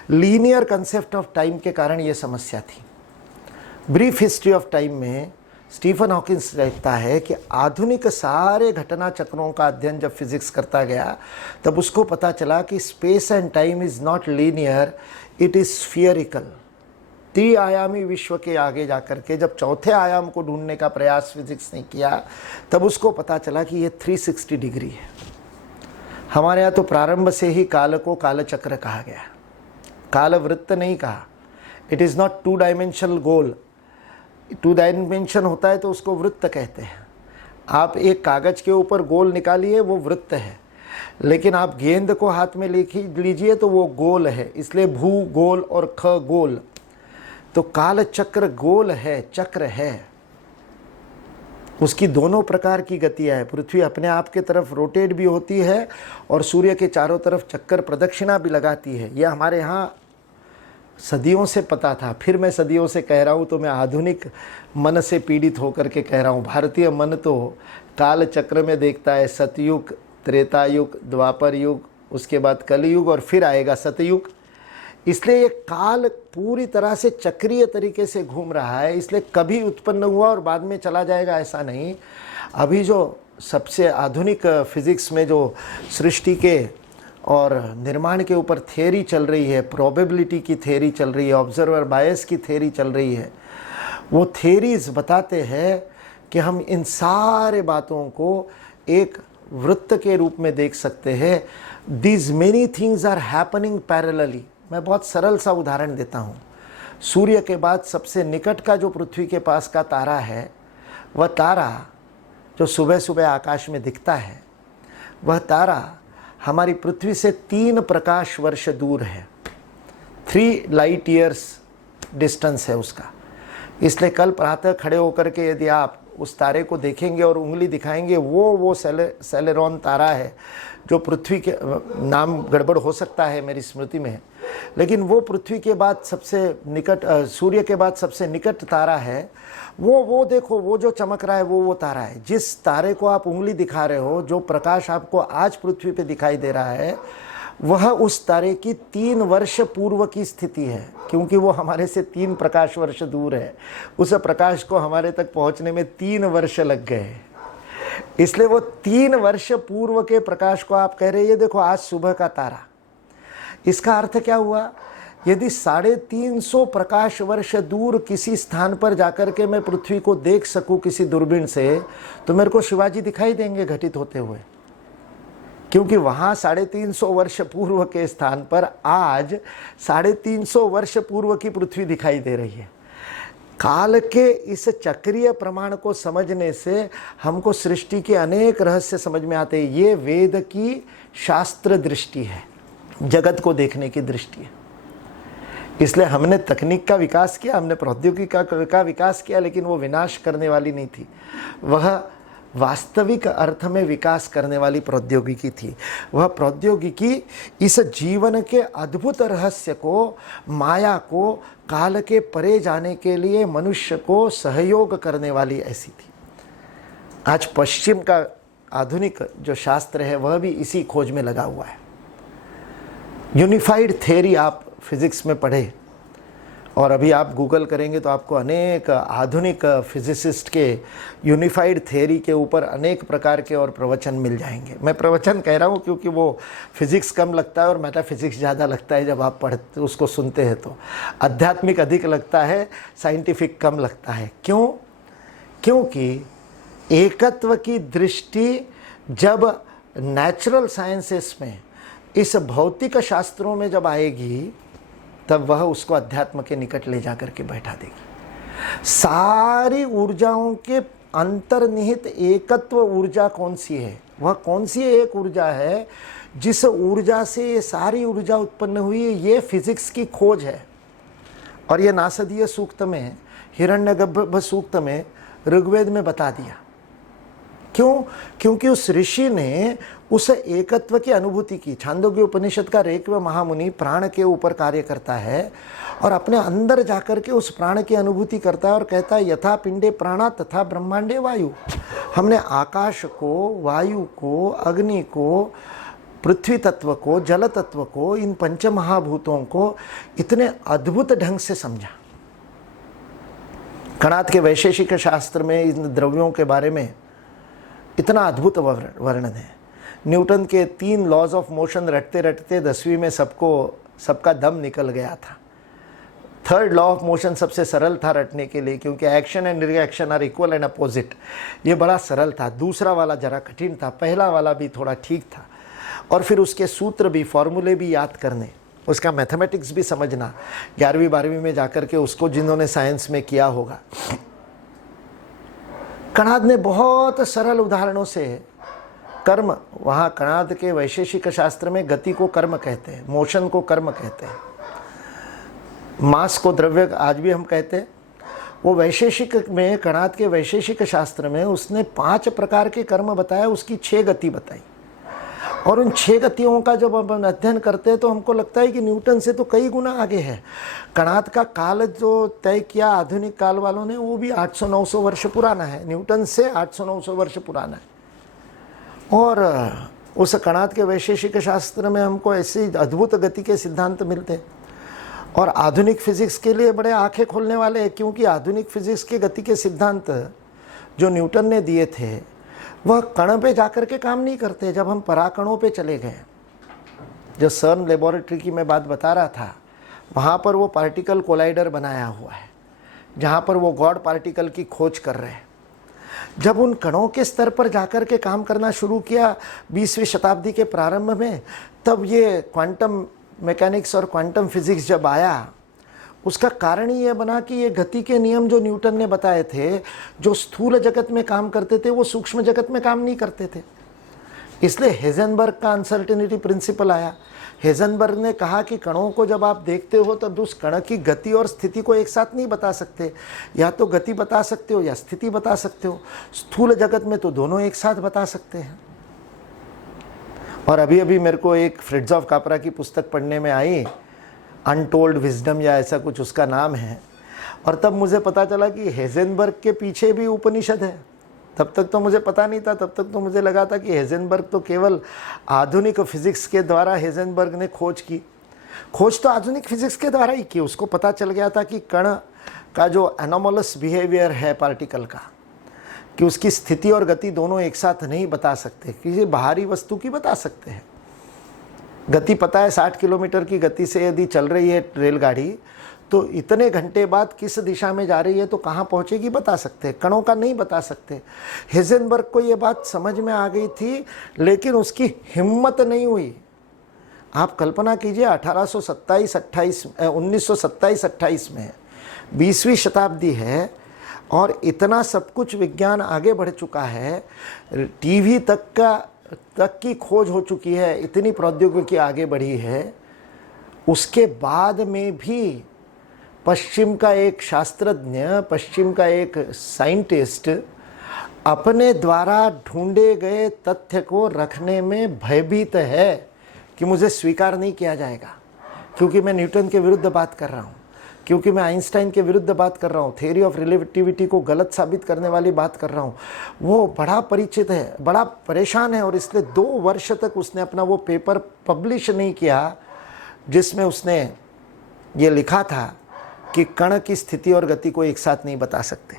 लीनियर कंसेप्ट ऑफ टाइम के कारण ये समस्या थी। ब्रीफ हिस्ट्री ऑफ टाइम में स्टीफन हॉकिंस कहता है कि आधुनिक सारे घटना चक्रों का अध्ययन जब फिजिक्स करता गया, तब उसको पता चला कि space and time is not linear, it is spherical. त्रिआयामी विश्व के आगे जाकर के जब चौथे आयाम को ढूंढने का प्रयास फिजिक्स ने किया, तब उसको पता चला कि ये 360 डिग्री है। हमारे यहाँ तो प्रारंभ से ही काल को कालचक्र कहा गया, काल वृत्त नहीं कहा। It is not 2 dimensional goal. 2 dimension होता है तो उसको वृत्त कहते हैं। आप एक कागज़ के ऊपर गोल निकालिए, वो वृत्त है, लेकिन आप गेंद को हाथ में लीजिए तो वो गोल है, इसलिए भू गोल और ख गोल। तो काल चक्र गोल है, चक्र है, उसकी दोनों प्रकार की गतियाँ है। पृथ्वी अपने आप के तरफ रोटेट भी होती है और सूर्य के चारों तरफ चक्कर प्रदक्षिणा भी लगाती है। यह हमारे यहाँ सदियों से पता था। फिर मैं सदियों से कह रहा हूँ, तो मैं आधुनिक मन से पीड़ित होकर के कह रहा हूँ। भारतीय मन तो काल चक्र में देखता है सतयुग, त्रेता युग, द्वापर युग, उसके बाद कलयुग और फिर आएगा सतयुग। इसलिए ये काल पूरी तरह से चक्रीय तरीके से घूम रहा है। इसलिए कभी उत्पन्न हुआ और बाद में चला जाएगा, ऐसा नहीं। अभी जो सबसे आधुनिक फिजिक्स में जो सृष्टि के और निर्माण के ऊपर थ्योरी चल रही है, प्रोबेबिलिटी की थ्योरी चल रही है, ऑब्जर्वर बायस की थ्योरी चल रही है, वो थ्योरीज बताते हैं कि हम इन सारे बातों को एक वृत्त के रूप में देख सकते हैं। These many things are happening parallelly. मैं बहुत सरल सा उदाहरण देता हूँ। सूर्य के बाद सबसे निकट का जो पृथ्वी के पास का तारा है, वह तारा जो सुबह सुबह आकाश में दिखता है, वह तारा हमारी पृथ्वी से 3 प्रकाश वर्ष दूर है। 3 लाइट ईयर्स डिस्टेंस है उसका। इसलिए कल प्रातः खड़े होकर के यदि आप उस तारे को देखेंगे और उंगली दिखाएंगे, वो सेलेरॉन तारा है जो पृथ्वी के, नाम गड़बड़ हो सकता है मेरी स्मृति में, लेकिन वो पृथ्वी के बाद सबसे निकट, सूर्य के बाद सबसे निकट तारा है। वो देखो, वो जो चमक रहा है वो तारा है। जिस तारे को आप उंगली दिखा रहे हो, जो प्रकाश आपको आज पृथ्वी पे दिखाई दे रहा है, वह उस तारे की 3 वर्ष पूर्व की स्थिति है, क्योंकि वो हमारे से 3 प्रकाश वर्ष दूर है। उस प्रकाश को हमारे तक पहुंचने में 3 वर्ष लग गए। इसलिए वो 3 वर्ष पूर्व के प्रकाश को आप कह रहे हैं, ये देखो आज सुबह का तारा। इसका अर्थ क्या हुआ? यदि 350 प्रकाश वर्ष दूर किसी स्थान पर जाकर के मैं पृथ्वी को देख सकूं किसी दूरबीन से, तो मेरे को शिवाजी दिखाई देंगे घटित होते हुए, क्योंकि वहां 350 वर्ष पूर्व के स्थान पर आज 350 वर्ष पूर्व की पृथ्वी दिखाई दे रही है। काल के इस चक्रीय प्रमाण को समझने से हमको सृष्टि के अनेक रहस्य समझ में आते हैं। ये वेद की शास्त्र दृष्टि है, जगत को देखने की दृष्टि है। इसलिए हमने तकनीक का विकास किया, हमने प्रौद्योगिकी का विकास किया, लेकिन वो विनाश करने वाली नहीं थी, वह वास्तविक अर्थ में विकास करने वाली प्रौद्योगिकी थी। वह प्रौद्योगिकी इस जीवन के अद्भुत रहस्य को, माया को काल के परे जाने के लिए मनुष्य को सहयोग करने वाली ऐसी थी। आज पश्चिम का आधुनिक जो शास्त्र है वह भी इसी खोज में लगा हुआ है। यूनिफाइड थ्योरी आप फिजिक्स में पढ़े, और अभी आप गूगल करेंगे तो आपको अनेक आधुनिक फिजिसिस्ट के यूनिफाइड थ्योरी के ऊपर अनेक प्रकार के और प्रवचन मिल जाएंगे। मैं प्रवचन कह रहा हूँ क्योंकि वो फिजिक्स कम लगता है और मेटाफिजिक्स ज़्यादा लगता है जब आप पढ़ते उसको सुनते हैं तो। आध्यात्मिक अधिक लगता है, साइंटिफिक कम लगता है। क्यों? क्योंकि एकत्व की दृष्टि जब नेचुरल साइंसेस में, इस भौतिक शास्त्रों में जब आएगी, तब वह उसको अध्यात्म के निकट ले जाकर के बैठा देगी। सारी ऊर्जाओं के अंतर्निहित एकत्व ऊर्जा कौन सी है? वह कौन सी एक ऊर्जा है जिस ऊर्जा से ये सारी ऊर्जा उत्पन्न हुई है? ये फिजिक्स की खोज है। और ये नासदीय सूक्त में, हिरण्यगर्भ सूक्त में, ऋग्वेद में बता दिया। क्यों? क्योंकि उस ऋषि ने उस एकत्व की अनुभूति की। छांदोग्य उपनिषद का रेकव महामुनि प्राण के ऊपर कार्य करता है और अपने अंदर जाकर के उस प्राण की अनुभूति करता है और कहता है, यथा पिंडे प्राणा तथा ब्रह्मांडे वायु। हमने आकाश को, वायु को, अग्नि को, पृथ्वी तत्व को, जल तत्व को, इन पंच महाभूतों को इतने अद्भुत ढंग से समझा। कणाद के वैशेषिक शास्त्र में इन द्रव्यों के बारे में इतना अद्भुत वर्णन है। न्यूटन के 3 लॉज ऑफ मोशन रटते रटते 10वीं में सबका दम निकल गया था। 3rd लॉ ऑफ मोशन सबसे सरल था रटने के लिए, क्योंकि action and reaction are equal and opposite. ये बड़ा सरल था। दूसरा वाला जरा कठिन था, पहला वाला भी थोड़ा ठीक था। और फिर उसके सूत्र भी, फॉर्मूले भी याद करने, उसका मैथमेटिक्स भी समझना। 11वीं 12वीं में जाकर के उसको जिन्होंने साइंस में किया होगा। कणाद ने बहुत सरल उदाहरणों से कर्म, वहाँ कणाद के वैशेषिक शास्त्र में गति को कर्म कहते हैं, मोशन को कर्म कहते हैं, मास को द्रव्य आज भी हम कहते हैं। वो वैशेषिक में, कणाद के वैशेषिक शास्त्र में उसने 5 प्रकार के कर्म बताया, उसकी 6 गति बताई। और उन 6 गतियों का जब हम अध्ययन करते हैं तो हमको लगता है कि न्यूटन से तो कई गुना आगे है। कणाद का काल जो तय किया आधुनिक काल वालों ने, वो भी 800-900 वर्ष पुराना है, न्यूटन से 800-900 वर्ष पुराना है। और उस कणाद के वैशेषिक शास्त्र में हमको ऐसी अद्भुत गति के सिद्धांत मिलते हैं। और आधुनिक फिजिक्स के लिए बड़े आंखें खोलने वाले हैं, क्योंकि आधुनिक फिजिक्स के गति के सिद्धांत जो न्यूटन ने दिए थे वह कण पे जाकर के काम नहीं करते। जब हम पराकणों पे चले गए, जो सर्न लेबोरेटरी की मैं बात बता रहा था, वहाँ पर वो पार्टिकल कोलाइडर बनाया हुआ है, जहाँ पर वो गॉड पार्टिकल की खोज कर रहे हैं। जब उन कणों के स्तर पर जाकर के काम करना शुरू किया 20वीं शताब्दी के प्रारंभ में, तब ये क्वांटम मैकेनिक्स और क्वांटम फिजिक्स जब आया, उसका कारण ही यह बना कि ये गति के नियम जो न्यूटन ने बताए थे, जो स्थूल जगत में काम करते थे, वो सूक्ष्म जगत में काम नहीं करते थे। इसलिए हेजनबर्ग का अनसर्टेनिटी प्रिंसिपल आया। हेजनबर्ग ने कहा कि कणों को जब आप देखते हो तब उस कण की गति और स्थिति को एक साथ नहीं बता सकते, या तो गति बता सकते हो या स्थिति बता सकते हो। स्थूल जगत में तो दोनों एक साथ बता सकते हैं। और अभी अभी मेरे को एक फ्रिट्जॉफ कापरा की पुस्तक पढ़ने में आई, अनटोल्ड विजडम या ऐसा कुछ उसका नाम है, और तब मुझे पता चला कि हेजनबर्ग के पीछे भी उपनिषद है। तब तक तो मुझे पता नहीं था, तब तक तो मुझे लगा था कि हेजनबर्ग तो केवल आधुनिक फिजिक्स के द्वारा हेजनबर्ग ने खोज तो आधुनिक फिजिक्स के द्वारा ही की। उसको पता चल गया था कि कण का जो एनोमलस बिहेवियर है पार्टिकल का, कि उसकी स्थिति और गति दोनों एक साथ नहीं बता सकते, किसी बाहरी वस्तु की बता सकते हैं। गति पता है 60 किलोमीटर की गति से यदि चल रही है रेलगाड़ी, तो इतने घंटे बाद किस दिशा में जा रही है तो कहाँ पहुँचेगी बता सकते हैं, कणों का नहीं बता सकते। हेजनबर्ग को ये बात समझ में आ गई थी, लेकिन उसकी हिम्मत नहीं हुई। आप कल्पना कीजिए 1927-28 में 20वीं शताब्दी है और इतना सब कुछ विज्ञान आगे बढ़ चुका है, टीवी तक की खोज हो चुकी है, इतनी प्रौद्योगिकी आगे बढ़ी है। उसके बाद में भी पश्चिम का एक शास्त्रज्ञ, पश्चिम का एक साइंटिस्ट अपने द्वारा ढूंढे गए तथ्य को रखने में भयभीत है कि मुझे स्वीकार नहीं किया जाएगा, क्योंकि मैं न्यूटन के विरुद्ध बात कर रहा हूँ, क्योंकि मैं आइंस्टाइन के विरुद्ध बात कर रहा हूँ, थ्योरी ऑफ रिलेटिविटी को गलत साबित करने वाली बात कर रहा हूँ। वो बड़ा परिचित है, बड़ा परेशान है, और इसलिए 2 वर्ष तक उसने अपना वो पेपर पब्लिश नहीं किया जिसमें उसने ये लिखा था कि कण की स्थिति और गति को एक साथ नहीं बता सकते।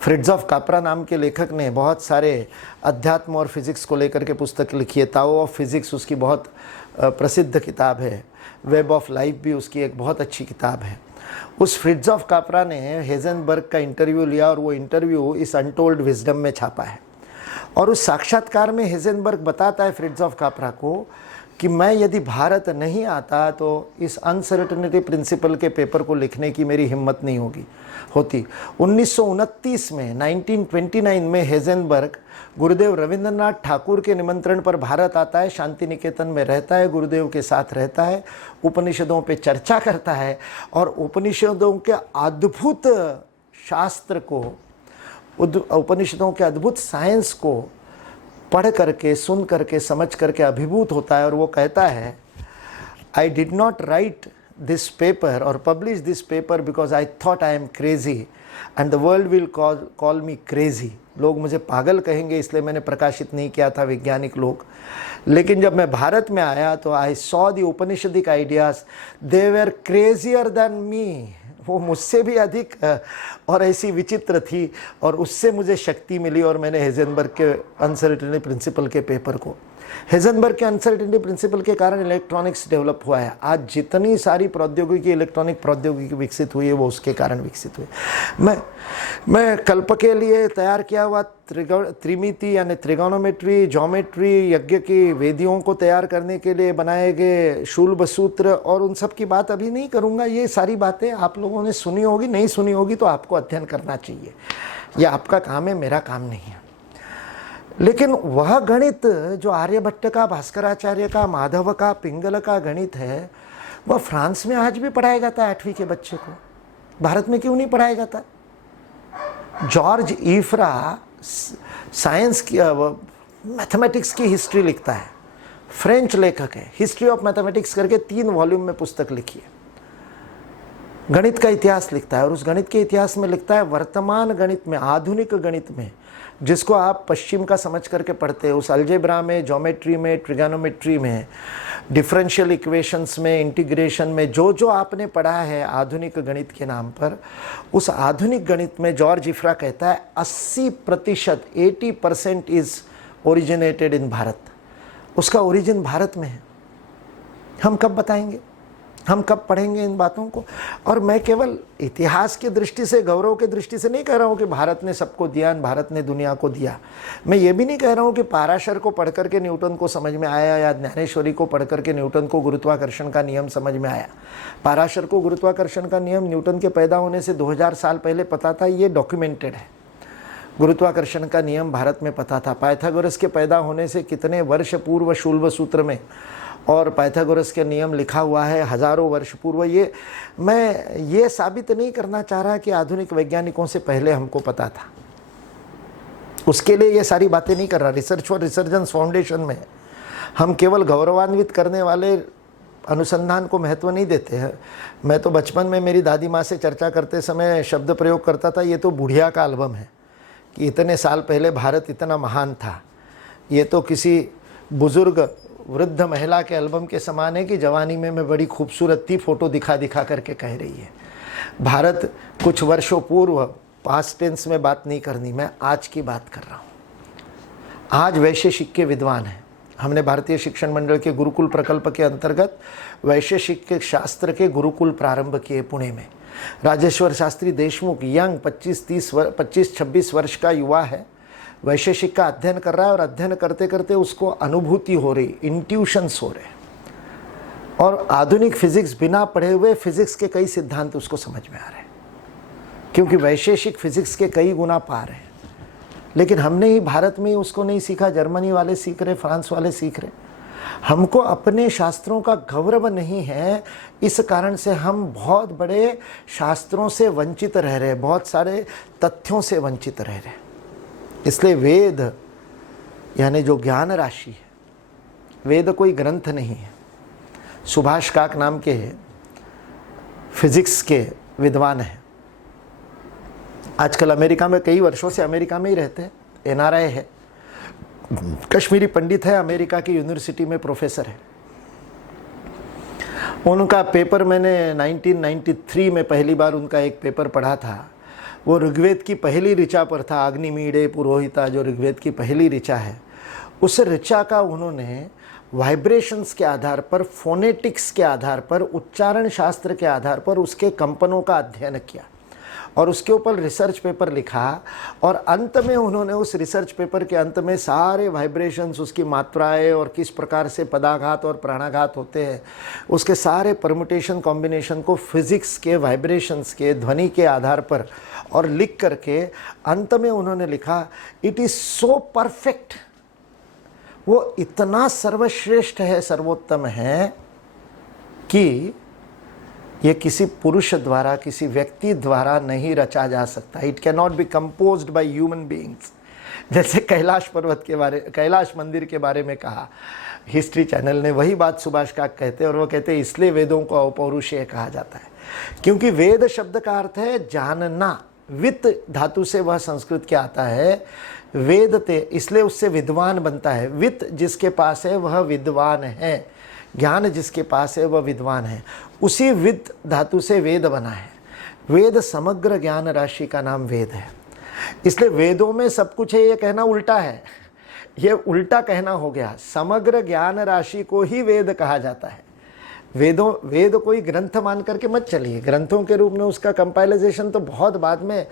फ्रिट्जॉफ कापरा नाम के लेखक ने बहुत सारे अध्यात्म और फिजिक्स को लेकर के पुस्तक लिखी है। ताओ ऑफ फिजिक्स उसकी बहुत प्रसिद्ध किताब है। वेब ऑफ लाइफ भी उसकी एक बहुत अच्छी किताब है। उस फ्रिट्जॉफ कापरा ने हेजनबर्ग का इंटरव्यू लिया और वो इंटरव्यू इस अनटोल्ड विजडम में छापा है। और उस साक्षात्कार में हेजनबर्ग बताता है फ्रिट्जॉफ कापरा को कि मैं यदि भारत नहीं आता तो इस अनसर्टेनिटी प्रिंसिपल के पेपर को लिखने की मेरी हिम्मत नहीं होती। 1929 में 1929 में हेजनबर्ग गुरुदेव रविंद्रनाथ ठाकुर के निमंत्रण पर भारत आता है, शांति निकेतन में रहता है, गुरुदेव के साथ रहता है, उपनिषदों पे चर्चा करता है और उपनिषदों के अद्भुत शास्त्र को, उपनिषदों के अद्भुत साइंस को पढ़ करके, सुन करके, समझ करके अभिभूत होता है। और वो कहता है, I did not write this paper और publish this paper because I thought I am crazy and the world will call me crazy. लोग मुझे पागल कहेंगे इसलिए मैंने प्रकाशित नहीं किया था, वैज्ञानिक लोग। लेकिन जब मैं भारत में आया तो I saw the Upanishadic ideas, they were crazier than me. वो मुझसे भी अधिक और ऐसी विचित्र थी, और उससे मुझे शक्ति मिली और मैंने हेजनबर्ग के अनसर्टेनिटी प्रिंसिपल के पेपर को, हेजनबर्ग के अनसर्टेनिटी प्रिंसिपल के कारण इलेक्ट्रॉनिक्स डेवलप हुआ है। आज जितनी सारी प्रौद्योगिकी, इलेक्ट्रॉनिक प्रौद्योगिकी विकसित हुई है वो उसके कारण विकसित हुई। मैं कल्प के लिए तैयार किया हुआ त्रिमिति यानी त्रिगोनोमेट्री, ज्योमेट्री, यज्ञ की वेदियों को तैयार करने के लिए बनाए गए शूल सूत्र और उन सब की बात अभी नहीं करूँगा। ये सारी बातें आप लोगों ने सुनी होगी, नहीं सुनी होगी तो आपको अध्ययन करना चाहिए। यह आपका काम है, मेरा काम नहीं है। लेकिन वह गणित जो आर्यभट्ट का, भास्कराचार्य का, माधव का, पिंगल का गणित है, वह फ्रांस में आज भी पढ़ाया जाता है 8वीं के बच्चे को। भारत में क्यों नहीं पढ़ाया जाता? जॉर्ज ईफ्रा साइंस की, मैथमेटिक्स की हिस्ट्री लिखता है, फ्रेंच लेखक है। हिस्ट्री ऑफ मैथमेटिक्स करके 3 वॉल्यूम में पुस्तक लिखी है। गणित का इतिहास लिखता है और उस गणित के इतिहास में लिखता है वर्तमान गणित में, आधुनिक गणित में, जिसको आप पश्चिम का समझ करके पढ़ते हो, उस अलजेब्रा में, ज्योमेट्री में, ट्रिगोनोमेट्री में, डिफरेंशियल इक्वेशंस में, इंटीग्रेशन में, जो जो आपने पढ़ा है आधुनिक गणित के नाम पर, उस आधुनिक गणित में जॉर्ज इफ्रा कहता है 80%, 80% इज ओरिजिनेटेड इन भारत। उसका ओरिजिन भारत में है। हम कब बताएंगे? हम कब पढ़ेंगे इन बातों को? और मैं केवल इतिहास की दृष्टि से, गौरव की दृष्टि से नहीं कह रहा हूँ कि भारत ने सबको दिया, भारत ने दुनिया को दिया। मैं ये भी नहीं कह रहा हूँ कि पाराशर को पढ़ करके न्यूटन को समझ में आया या ज्ञानेश्वरी को पढ़ करके न्यूटन को गुरुत्वाकर्षण का नियम समझ में आया। पाराशर को गुरुत्वाकर्षण का नियम न्यूटन के पैदा होने से 2000 साल पहले पता था, ये डॉक्यूमेंटेड है। गुरुत्वाकर्षण का नियम भारत में पता था। पाइथागोरस के पैदा होने से कितने वर्ष पूर्व शूल्ब सूत्र में और पाइथागोरस के नियम लिखा हुआ है, हजारों वर्ष पूर्व। मैं ये साबित नहीं करना चाह रहा कि आधुनिक वैज्ञानिकों से पहले हमको पता था, उसके लिए ये सारी बातें नहीं कर रहा। रिसर्च फॉर रिसर्जेंस फाउंडेशन में हम केवल गौरवान्वित करने वाले अनुसंधान को महत्व नहीं देते हैं। मैं तो बचपन में मेरी दादी माँ से चर्चा करते समय शब्द प्रयोग करता था, ये तो बुढ़िया का एल्बम है, कि इतने साल पहले भारत इतना महान था। ये तो किसी बुजुर्ग वृद्ध महिला के एल्बम के समान है कि जवानी में मैं बड़ी खूबसूरत थी, फोटो दिखा दिखा करके कह रही है। भारत कुछ वर्षों पूर्व, पास्ट टेंस में बात नहीं करनी, मैं आज की बात कर रहा हूँ। आज वैशेषिक के विद्वान हैं। हमने भारतीय शिक्षण मंडल के गुरुकुल प्रकल्प के अंतर्गत वैशेषिक के शास्त्र के गुरुकुल प्रारंभ किए पुणे में। राजेश्वर शास्त्री देशमुख यंग 25-26 वर्ष का युवा है, वैशेषिक का अध्ययन कर रहा है और अध्ययन करते करते उसको अनुभूति हो रही, इंट्यूशंस हो रहे, और आधुनिक फिजिक्स बिना पढ़े हुए फिजिक्स के कई सिद्धांत उसको समझ में आ रहे हैं, क्योंकि वैशेषिक फिजिक्स के कई गुना पार है। लेकिन हमने ही भारत में ही उसको नहीं सीखा, जर्मनी वाले सीख रहे, फ्रांस वाले सीख रहे। हमको अपने शास्त्रों का गौरव नहीं है, इस कारण से हम बहुत बड़े शास्त्रों से वंचित रह रहे, बहुत सारे तथ्यों से वंचित रह रहे। इसलिए वेद यानी जो ज्ञान राशि है, वेद कोई ग्रंथ नहीं है। सुभाष काक नाम के फिजिक्स के विद्वान हैं, आजकल अमेरिका में, कई वर्षों से अमेरिका में ही रहते हैं, NRI है, कश्मीरी पंडित है, अमेरिका की यूनिवर्सिटी में प्रोफेसर है। उनका पेपर मैंने 1993 में पहली बार उनका एक पेपर पढ़ा था। वो ऋग्वेद की पहली ऋचा पर था, अग्निमीडे पुरोहिता, जो ऋग्वेद की पहली ऋचा है। उस ऋचा का उन्होंने वाइब्रेशंस के आधार पर, फोनेटिक्स के आधार पर, उच्चारण शास्त्र के आधार पर उसके कंपनों का अध्ययन किया और उसके ऊपर रिसर्च पेपर लिखा। और अंत में उन्होंने उस रिसर्च पेपर के अंत में सारे वाइब्रेशंस, उसकी मात्राएं और किस प्रकार से पदाघात और प्राणाघात होते हैं, उसके सारे परमुटेशन कॉम्बिनेशन को फिजिक्स के वाइब्रेशंस के, ध्वनि के आधार पर और लिख करके अंत में उन्होंने लिखा, इट इज़ सो परफेक्ट, वो इतना सर्वश्रेष्ठ है, सर्वोत्तम है कि ये किसी पुरुष द्वारा, किसी व्यक्ति द्वारा नहीं रचा जा सकता। It can not be composed by human beings. जैसे कैलाश पर्वत के बारे, कैलाश मंदिर के बारे में कहा हिस्ट्री चैनल ने, वही बात सुभाष काक कहते हैं। और वो कहते हैं इसलिए वेदों को अपौरुषेय कहा जाता है, क्योंकि वेद शब्द का अर्थ है जानना। वित्त धातु से वह संस्कृत के आता है, वेदते, इसलिए उससे विद्वान बनता है। वित्त जिसके पास है वह विद्वान है, ज्ञान जिसके पास है वह विद्वान है। उसी वित्त धातु से वेद बना है। वेद समग्र ज्ञान राशि का नाम वेद है। इसलिए वेदों में सब कुछ है, ये कहना उल्टा है, ये उल्टा कहना हो गया। समग्र ज्ञान राशि को ही वेद कहा जाता है। वेद कोई ग्रंथ मान करके मत चलिए। ग्रंथों के रूप में उसका कंपाइलाइजेशन तो बहुत बाद में,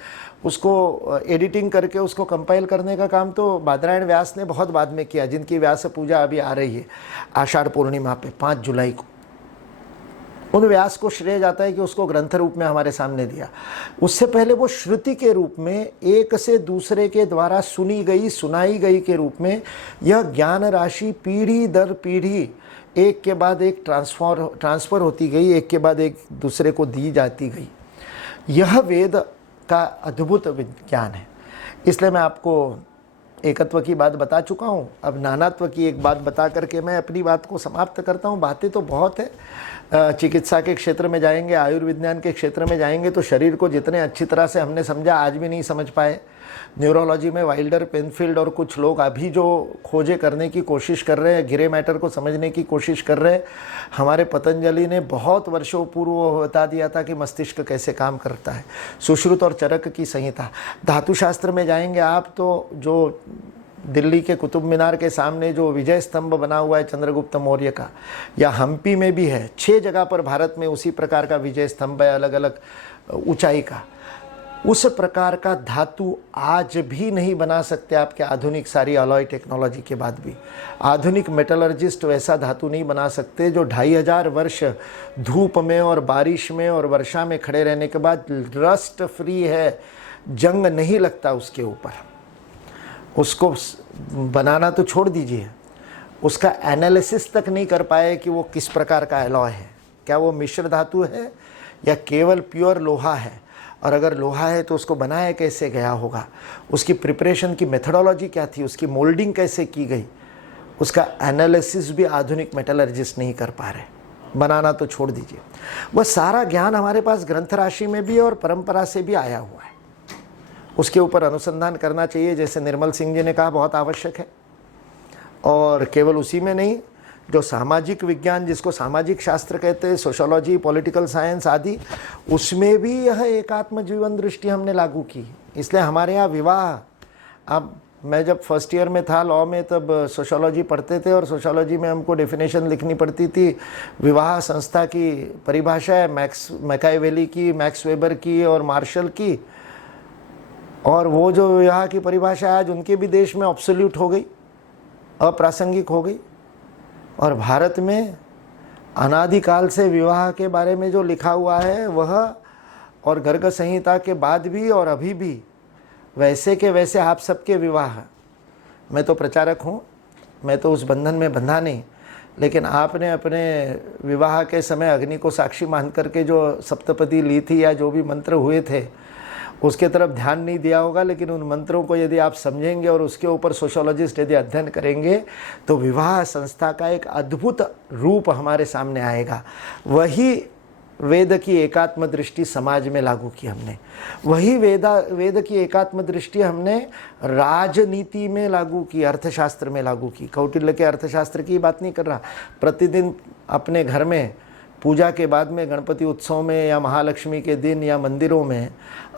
उसको एडिटिंग करके उसको कंपाइल करने का काम तो बादरायण व्यास ने बहुत बाद में किया, जिनकी व्यास पूजा अभी आ रही है आषाढ़ पूर्णिमा पे 5 जुलाई को। उन व्यास को श्रेय जाता है कि उसको ग्रंथ रूप में हमारे सामने दिया। उससे पहले वो श्रुति के रूप में एक से दूसरे के द्वारा सुनी गई, सुनाई गई के रूप में यह ज्ञान राशि पीढ़ी दर पीढ़ी एक के बाद एक ट्रांसफ़र होती गई, एक के बाद एक दूसरे को दी जाती गई। यह वेद का अद्भुत विज्ञान है। इसलिए मैं आपको एकत्व की बात बता चुका हूँ, अब नानात्व की एक बात बता करके मैं अपनी बात को समाप्त करता हूँ। बातें तो बहुत है, चिकित्सा के क्षेत्र में जाएंगे, आयुर्विज्ञान के क्षेत्र में जाएंगे तो शरीर को जितने अच्छी तरह से हमने समझा आज भी नहीं समझ पाए। न्यूरोलॉजी में वाइल्डर, पेनफील्ड और कुछ लोग अभी जो खोजे करने की कोशिश कर रहे हैं, ग्रे मैटर को समझने की कोशिश कर रहे हैं। हमारे पतंजलि ने बहुत वर्षों पूर्व बता दिया था कि मस्तिष्क कैसे काम करता है। सुश्रुत और चरक की संहिता। धातुशास्त्र में जाएंगे आप तो जो दिल्ली के कुतुब मीनार के सामने जो विजय स्तंभ बना हुआ है चंद्रगुप्त मौर्य का, या हम्पी में भी है, 6 जगह पर भारत में उसी प्रकार का विजय स्तंभ है, अलग अलग ऊंचाई का। उस प्रकार का धातु आज भी नहीं बना सकते आपके आधुनिक सारी अलॉय टेक्नोलॉजी के बाद भी। आधुनिक मेटलर्जिस्ट वैसा धातु नहीं बना सकते जो 2500 वर्ष धूप में और बारिश में और वर्षा में खड़े रहने के बाद रस्ट फ्री है, जंग नहीं लगता उसके ऊपर। उसको बनाना तो छोड़ दीजिए, उसका एनालिसिस तक नहीं कर पाए कि वो किस प्रकार का अलॉय है, क्या वो मिश्र धातु है या केवल प्योर लोहा है, और अगर लोहा है तो उसको बनाया कैसे गया होगा, उसकी प्रिपरेशन की मेथडोलॉजी क्या थी, उसकी मोल्डिंग कैसे की गई, उसका एनालिसिस भी आधुनिक मेटलर्जिस्ट नहीं कर पा रहे। बनाना तो छोड़ दीजिए, वह सारा ज्ञान हमारे पास ग्रंथ राशि में भी और परंपरा से भी आया हुआ है। उसके ऊपर अनुसंधान करना चाहिए, जैसे निर्मल सिंह जी ने कहा, बहुत आवश्यक है। और केवल उसी में नहीं, जो सामाजिक विज्ञान जिसको सामाजिक शास्त्र कहते हैं, सोशोलॉजी, पॉलिटिकल साइंस आदि, उसमें भी यह एकात्म जीवन दृष्टि हमने लागू की। इसलिए हमारे यहाँ विवाह, अब मैं जब फर्स्ट ईयर में था लॉ में, तब सोशोलॉजी पढ़ते थे और सोशोलॉजी में हमको डेफिनेशन लिखनी पड़ती थी। विवाह संस्था की परिभाषा है मैकाइवेली की, मैक्स वेबर की और मार्शल की, और वो जो यहाँ की परिभाषा आज उनके भी देश में ऑब्सोल्यूट हो गई, अप्रासंगिक हो गई। और भारत में अनादिकाल से विवाह के बारे में जो लिखा हुआ है वह, और गर्ग संहिता के बाद भी और अभी भी वैसे के वैसे आप सबके विवाह। मैं तो प्रचारक हूँ, मैं तो उस बंधन में बंधा नहीं, लेकिन आपने अपने विवाह के समय अग्नि को साक्षी मान करके जो सप्तपदी ली थी या जो भी मंत्र हुए थे उसके तरफ ध्यान नहीं दिया होगा। लेकिन उन मंत्रों को यदि आप समझेंगे और उसके ऊपर सोशोलॉजिस्ट यदि अध्ययन करेंगे तो विवाह संस्था का एक अद्भुत रूप हमारे सामने आएगा। वही वेद की एकात्म दृष्टि समाज में लागू की हमने, वही वेद की एकात्म दृष्टि हमने राजनीति में लागू की, अर्थशास्त्र में लागू की। कौटिल्य के अर्थशास्त्र की बात नहीं कर रहा। प्रतिदिन अपने घर में पूजा के बाद में, गणपति उत्सव में या महालक्ष्मी के दिन या मंदिरों में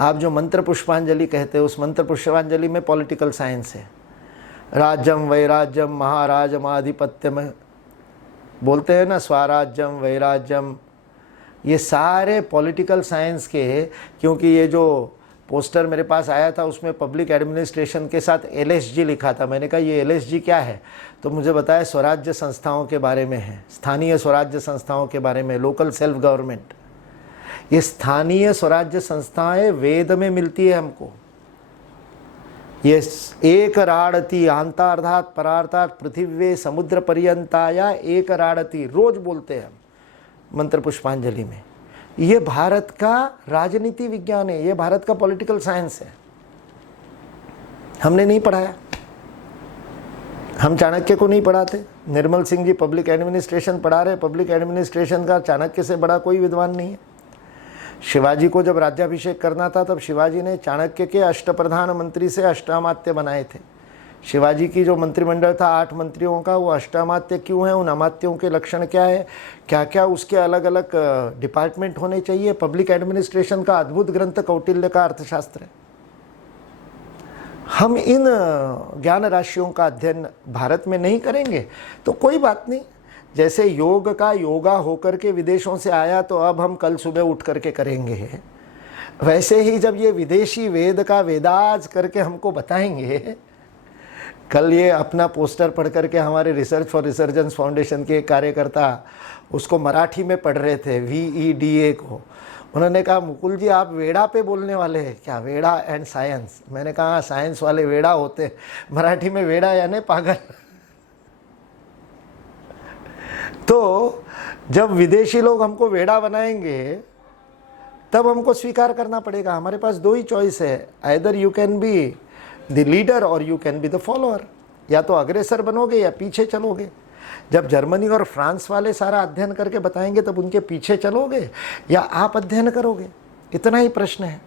आप जो मंत्र पुष्पांजलि कहते हैं, उस मंत्र पुष्पांजलि में पॉलिटिकल साइंस है। राज्यम वैराज्यम महाराजम आधिपत्यम बोलते हैं ना, स्वराज्यम वैराज्यम, ये सारे पॉलिटिकल साइंस के। क्योंकि ये जो पोस्टर मेरे पास आया था उसमें पब्लिक एडमिनिस्ट्रेशन के साथ LSG लिखा था। मैंने कहा ये LSG क्या है, तो मुझे बताया स्वराज्य संस्थाओं के बारे में है, स्थानीय स्वराज्य संस्थाओं के बारे में, लोकल सेल्फ गवर्नमेंट। ये स्थानीय स्वराज्य संस्थाएं वेद में मिलती है हमको। ये एक राड़ती आंतार्धात परार्थात पृथिव्ये समुद्र पर्यंताया एक राड़ती, रोज बोलते हैं हम मंत्र पुष्पांजलि में। ये भारत का राजनीति विज्ञान है, ये भारत का पॉलिटिकल साइंस है। हमने नहीं पढ़ाया, हम चाणक्य को नहीं पढ़ाते। निर्मल सिंह जी पब्लिक एडमिनिस्ट्रेशन पढ़ा रहे। पब्लिक एडमिनिस्ट्रेशन का चाणक्य से बड़ा कोई विद्वान नहीं है। शिवाजी को जब राज्याभिषेक करना था तब शिवाजी ने चाणक्य के अष्टप्रधान मंत्री से अष्टामात्य बनाए थे। शिवाजी की जो मंत्रिमंडल था 8 मंत्रियों का, वो अष्टामात्य क्यों है, उन अमात्यों के लक्षण क्या है, क्या क्या उसके अलग अलग डिपार्टमेंट होने चाहिए। पब्लिक एडमिनिस्ट्रेशन का अद्भुत ग्रंथ कौटिल्य का अर्थशास्त्र है। हम इन ज्ञान राशियों का अध्ययन भारत में नहीं करेंगे तो कोई बात नहीं। जैसे योग का योगा होकर के विदेशों से आया तो अब हम कल सुबह उठ करके करेंगे, वैसे ही जब ये विदेशी वेद का वेदाज करके हमको बताएंगे। कल ये अपना पोस्टर पढ़ करके हमारे रिसर्च फॉर रिसर्जेंस फाउंडेशन के कार्यकर्ता उसको मराठी में पढ़ रहे थे, VEDA को। उन्होंने कहा मुकुल जी आप वेड़ा पे बोलने वाले हैं क्या, वेड़ा एंड साइंस। मैंने कहा साइंस वाले वेड़ा होते, मराठी में वेड़ा यानी पागल। तो जब विदेशी लोग हमको वेड़ा बनाएंगे तब हमको स्वीकार करना पड़ेगा। हमारे पास 2 ही चॉइस है, either you can be the leader और you can be the follower. या तो अग्रेसर बनोगे या पीछे चलोगे। जब जर्मनी और फ्रांस वाले सारा अध्ययन करके बताएंगे तब उनके पीछे चलोगे या आप अध्ययन करोगे, इतना ही प्रश्न है।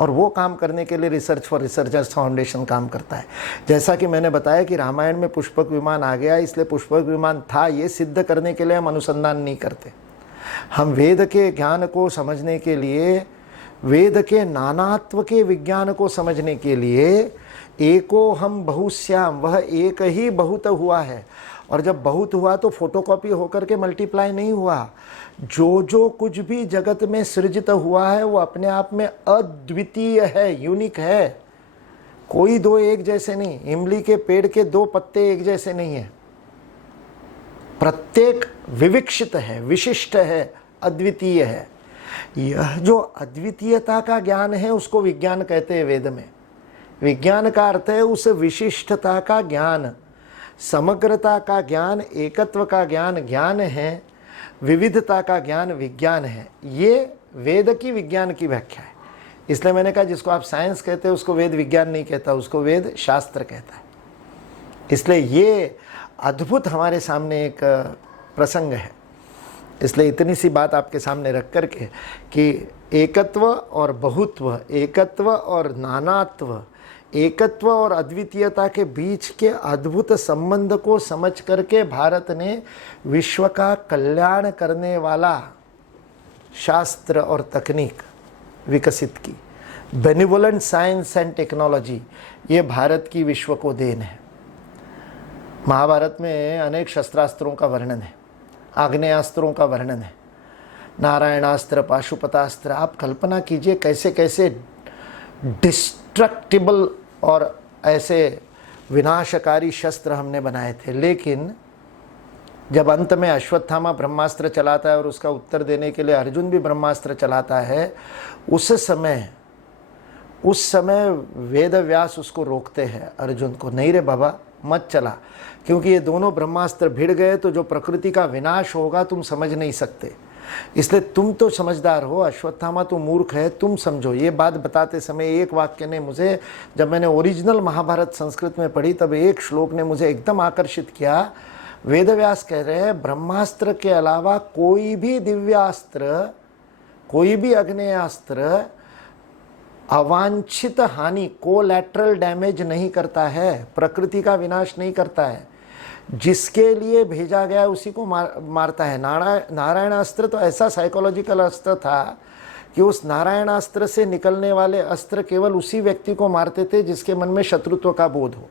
और वो काम करने के लिए रिसर्च फॉर रिसर्चर्स फाउंडेशन काम करता है। जैसा कि मैंने बताया कि रामायण में पुष्पक विमान आ गया, इसलिए पुष्पक विमान था ये सिद्ध करने के लिए हम अनुसंधान नहीं करते। हम वेद के ज्ञान को समझने के लिए वेद के नानात्व के विज्ञान को समझने के लिए एको हम बहुश्याम, वह एक ही बहुत हुआ है। और जब बहुत हुआ तो फोटोकॉपी होकर के मल्टीप्लाई नहीं हुआ। जो जो कुछ भी जगत में सृजित हुआ है वो अपने आप में अद्वितीय है, यूनिक है। कोई दो एक जैसे नहीं, इमली के पेड़ के दो पत्ते एक जैसे नहीं है। प्रत्येक विविक्षित है, विशिष्ट है, अद्वितीय है। यह जो अद्वितीयता का ज्ञान है उसको विज्ञान कहते हैं वेद में। विज्ञान का अर्थ है उस विशिष्टता का ज्ञान, समग्रता का ज्ञान, एकत्व का ज्ञान ज्ञान है, विविधता का ज्ञान विज्ञान है। ये वेद की विज्ञान की व्याख्या है। इसलिए मैंने कहा जिसको आप साइंस कहते हैं उसको वेद विज्ञान नहीं कहता, उसको वेद शास्त्र कहता है। इसलिए ये अद्भुत हमारे सामने एक प्रसंग है। इसलिए इतनी सी बात आपके सामने रख कर के कि एकत्व और बहुत्व, एकत्व और नानात्व, एकत्व और अद्वितीयता के बीच के अद्भुत संबंध को समझ करके भारत ने विश्व का कल्याण करने वाला शास्त्र और तकनीक विकसित की। बेनिवोलेंट साइंस एंड टेक्नोलॉजी, ये भारत की विश्व को देन है। महाभारत में अनेक शस्त्रास्त्रों का वर्णन है, आग्नेयास्त्रों का वर्णन है, नारायणास्त्र, पाशुपतास्त्र। आप कल्पना कीजिए कैसे कैसे डिस्ट्रक्टिबल और ऐसे विनाशकारी शस्त्र हमने बनाए थे। लेकिन जब अंत में अश्वत्थामा ब्रह्मास्त्र चलाता है और उसका उत्तर देने के लिए अर्जुन भी ब्रह्मास्त्र चलाता है, उस समय वेद व्यास उसको रोकते हैं अर्जुन को, नहीं रे बाबा मत चला, क्योंकि ये दोनों ब्रह्मास्त्र भिड़ गए तो जो प्रकृति का विनाश होगा तुम समझ नहीं सकते। इसलिए तुम तो समझदार हो, अश्वत्थामा तो मूर्ख है, तुम समझो। ये बात बताते समय एक वाक्य ने मुझे, जब मैंने ओरिजिनल महाभारत संस्कृत में पढ़ी तब एक श्लोक ने मुझे एकदम आकर्षित किया। वेदव्यास कह रहे हैं ब्रह्मास्त्र के अलावा कोई भी दिव्यास्त्र, कोई भी अग्नेयास्त्र अवांछित हानि, कोलैटरल डैमेज नहीं करता है, प्रकृति का विनाश नहीं करता है। जिसके लिए भेजा गया उसी को मारता है। नारायणास्त्र तो ऐसा साइकोलॉजिकल अस्त्र था कि उस नारायणास्त्र से निकलने वाले अस्त्र केवल उसी व्यक्ति को मारते थे जिसके मन में शत्रुत्व का बोध हो।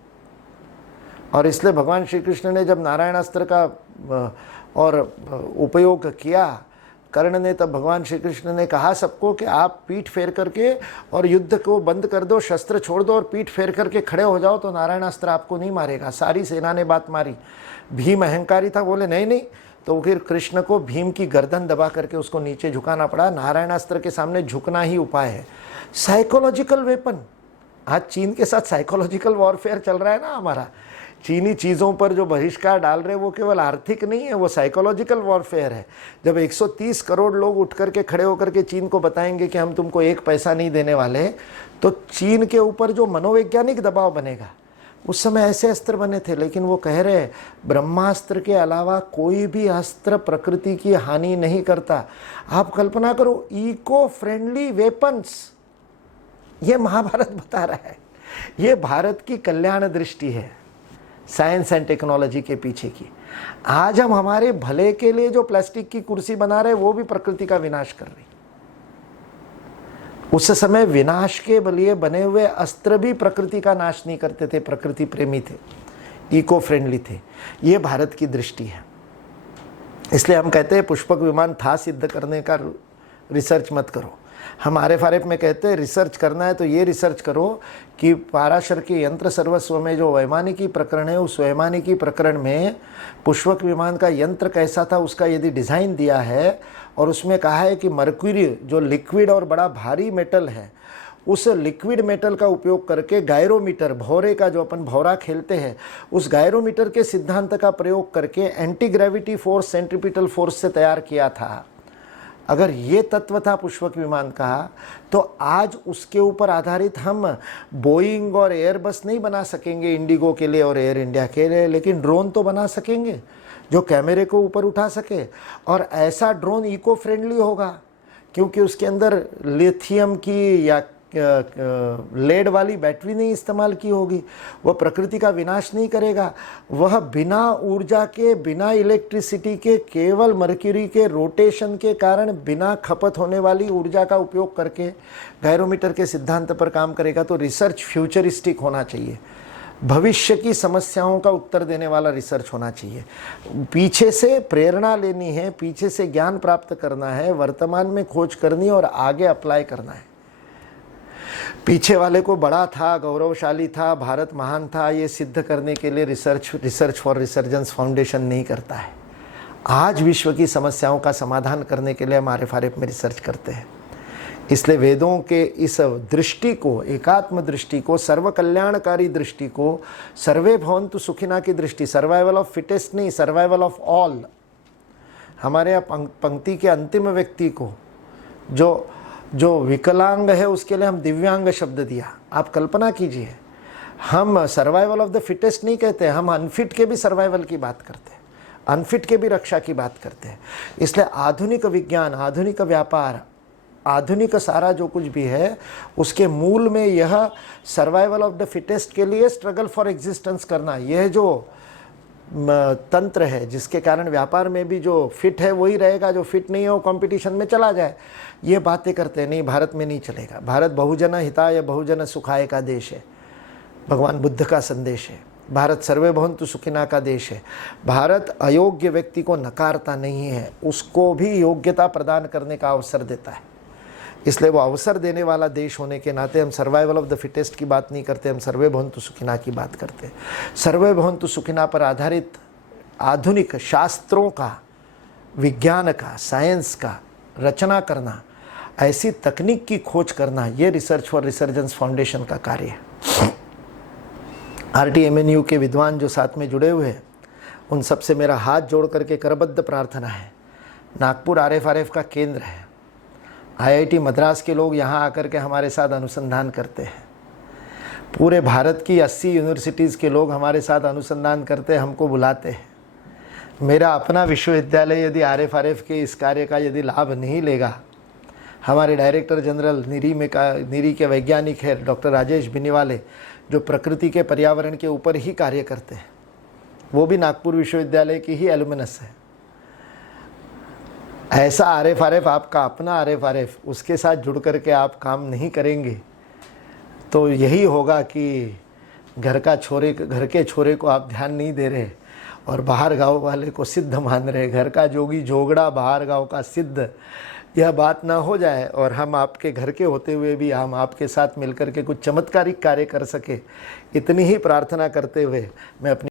और इसलिए भगवान श्री कृष्ण ने जब नारायणास्त्र का और उपयोग किया, कर्ण ने, तब भगवान श्री कृष्ण ने कहा सबको कि आप पीठ फेर करके और युद्ध को बंद कर दो, शस्त्र छोड़ दो और पीठ फेर करके खड़े हो जाओ तो नारायणास्त्र आपको नहीं मारेगा। सारी सेना ने बात मारी। भीम अहंकारी था, बोले नहीं नहीं, तो फिर कृष्ण को भीम की गर्दन दबा करके उसको नीचे झुकाना पड़ा। नारायणास्त्र के सामने झुकना ही उपाय है। साइकोलॉजिकल वेपन, आज चीन के साथ साइकोलॉजिकल वॉरफेयर चल रहा है ना हमारा। चीनी चीज़ों पर जो बहिष्कार डाल रहे वो केवल आर्थिक नहीं है, वो साइकोलॉजिकल वॉरफेयर है। जब 130 करोड़ लोग उठ करके खड़े होकर के चीन को बताएंगे कि हम तुमको एक पैसा नहीं देने वाले, तो चीन के ऊपर जो मनोवैज्ञानिक दबाव बनेगा, उस समय ऐसे अस्त्र बने थे। लेकिन वो कह रहे ब्रह्मास्त्र के अलावा कोई भी अस्त्र प्रकृति की हानि नहीं करता। आप कल्पना करो, इको फ्रेंडली वेपन्स, ये महाभारत बता रहा है। ये भारत की कल्याण दृष्टि है साइंस एंड टेक्नोलॉजी के पीछे की। आज हम हमारे भले के लिए जो प्लास्टिक की कुर्सी बना रहे वो भी प्रकृति का विनाश कर रही। उस समय विनाश के लिए बने हुए अस्त्र भी प्रकृति का नाश नहीं करते थे, प्रकृति प्रेमी थे, इको फ्रेंडली थे। ये भारत की दृष्टि है। इसलिए हम कहते हैं पुष्पक विमान था सिद्ध करने का रिसर्च मत करो। हम RFRF में कहते हैं रिसर्च करना है तो ये रिसर्च करो कि पाराशर के यंत्र सर्वस्व में जो वैमानिकी प्रकरण है, उस वैमानिकी प्रकरण में पुष्पक विमान का यंत्र कैसा था, उसका यदि डिज़ाइन दिया है और उसमें कहा है कि मर्क्यूरी जो लिक्विड और बड़ा भारी मेटल है, उस लिक्विड मेटल का उपयोग करके गायरोमीटर, भौरे का जो अपन भौरा खेलते हैं, उस गायरोमीटर के सिद्धांत का प्रयोग करके anti gravity force, centripetal force से तैयार किया था। अगर ये तत्व था पुष्पक विमान का, तो आज उसके ऊपर आधारित हम बोइंग और एयरबस नहीं बना सकेंगे इंडिगो के लिए और एयर इंडिया के लिए, लेकिन ड्रोन तो बना सकेंगे जो कैमरे को ऊपर उठा सके। और ऐसा ड्रोन इको फ्रेंडली होगा क्योंकि उसके अंदर लिथियम की या लेड वाली बैटरी नहीं इस्तेमाल की होगी, वह प्रकृति का विनाश नहीं करेगा। वह बिना ऊर्जा के, बिना इलेक्ट्रिसिटी के, केवल मर्क्यूरी के रोटेशन के कारण बिना खपत होने वाली ऊर्जा का उपयोग करके गायरोमीटर के सिद्धांत पर काम करेगा। तो रिसर्च फ्यूचरिस्टिक होना चाहिए, भविष्य की समस्याओं का उत्तर देने वाला रिसर्च होना चाहिए। पीछे से प्रेरणा लेनी है, पीछे से ज्ञान प्राप्त करना है, वर्तमान में खोज करनी और आगे अप्लाई करना है। पीछे वाले को बड़ा था, गौरवशाली था, भारत महान था, ये सिद्ध करने के लिए रिसर्च फॉर रिसर्जेंस फाउंडेशन नहीं करता है। आज विश्व की समस्याओं का समाधान करने के लिए हम RFRF में रिसर्च करते हैं। इसलिए वेदों के इस दृष्टि को, एकात्म दृष्टि को, सर्व कल्याणकारी दृष्टि को, सर्वे भवन्तु सुखिना की दृष्टि, सर्वाइवल ऑफ फिटेस्ट नहीं, सर्वाइवल ऑफ ऑल। हमारे यहाँ पंक्ति के अंतिम व्यक्ति को जो विकलांग है उसके लिए हम दिव्यांग शब्द दिया। आप कल्पना कीजिए, हम सर्वाइवल ऑफ द फिटेस्ट नहीं कहते, हम अनफिट के भी सर्वाइवल की बात करते हैं, अनफिट के भी रक्षा की बात करते हैं। इसलिए आधुनिक विज्ञान, आधुनिक व्यापार, आधुनिक सारा जो कुछ भी है उसके मूल में यह सर्वाइवल ऑफ द फिटेस्ट के लिए स्ट्रगल फॉर एग्जिस्टेंस करना, यह जो तंत्र है जिसके कारण व्यापार में भी जो फिट है वही रहेगा, जो फिट नहीं है वो कंपटीशन में चला जाए, ये बातें करते हैं। नहीं, भारत में नहीं चलेगा। भारत बहुजन हिताय बहुजन सुखाय का देश है, भगवान बुद्ध का संदेश है। भारत सर्वे भवन्तु सुखिना का देश है। भारत अयोग्य व्यक्ति को नकारता नहीं है, उसको भी योग्यता प्रदान करने का अवसर देता है। इसलिए वो अवसर देने वाला देश होने के नाते हम सर्वाइवल ऑफ द फिटेस्ट की बात नहीं करते, हम सर्वे भवन्तु सुखिना की बात करते हैं। सर्वे भवन्तु सुखिना पर आधारित आधुनिक शास्त्रों का, विज्ञान का, साइंस का रचना करना, ऐसी तकनीक की खोज करना, ये रिसर्च फॉर रिसर्जेंस फाउंडेशन का कार्य है। RTMNU के विद्वान जो साथ में जुड़े हुए हैं, उन सब से मेरा हाथ जोड़ करके करबद्ध प्रार्थना है। नागपुर RFRF का केंद्र है। IIT मद्रास के लोग यहाँ आकर के हमारे साथ अनुसंधान करते हैं। पूरे भारत की 80 यूनिवर्सिटीज़ के लोग हमारे साथ अनुसंधान करते हैं, हमको बुलाते हैं। मेरा अपना विश्वविद्यालय यदि RFRF के इस कार्य का यदि लाभ नहीं लेगा, हमारे डायरेक्टर जनरल निरी के वैज्ञानिक है डॉक्टर राजेश बिनीवाले, जो प्रकृति के पर्यावरण के ऊपर ही कार्य करते हैं, वो भी नागपुर विश्वविद्यालय की ही एलुमिनस है। ऐसा RFRF, आपका अपना RFRF, उसके साथ जुड़ करके आप काम नहीं करेंगे तो यही होगा कि घर के छोरे को आप ध्यान नहीं दे रहे और बाहर गांव वाले को सिद्ध मान रहे। घर का जोगी जोगड़ा, बाहर गांव का सिद्ध, यह बात ना हो जाए और हम आपके घर के होते हुए भी हम आपके साथ मिलकर के कुछ चमत्कारिक कार्य कर सके, इतनी ही प्रार्थना करते हुए मैं अपनी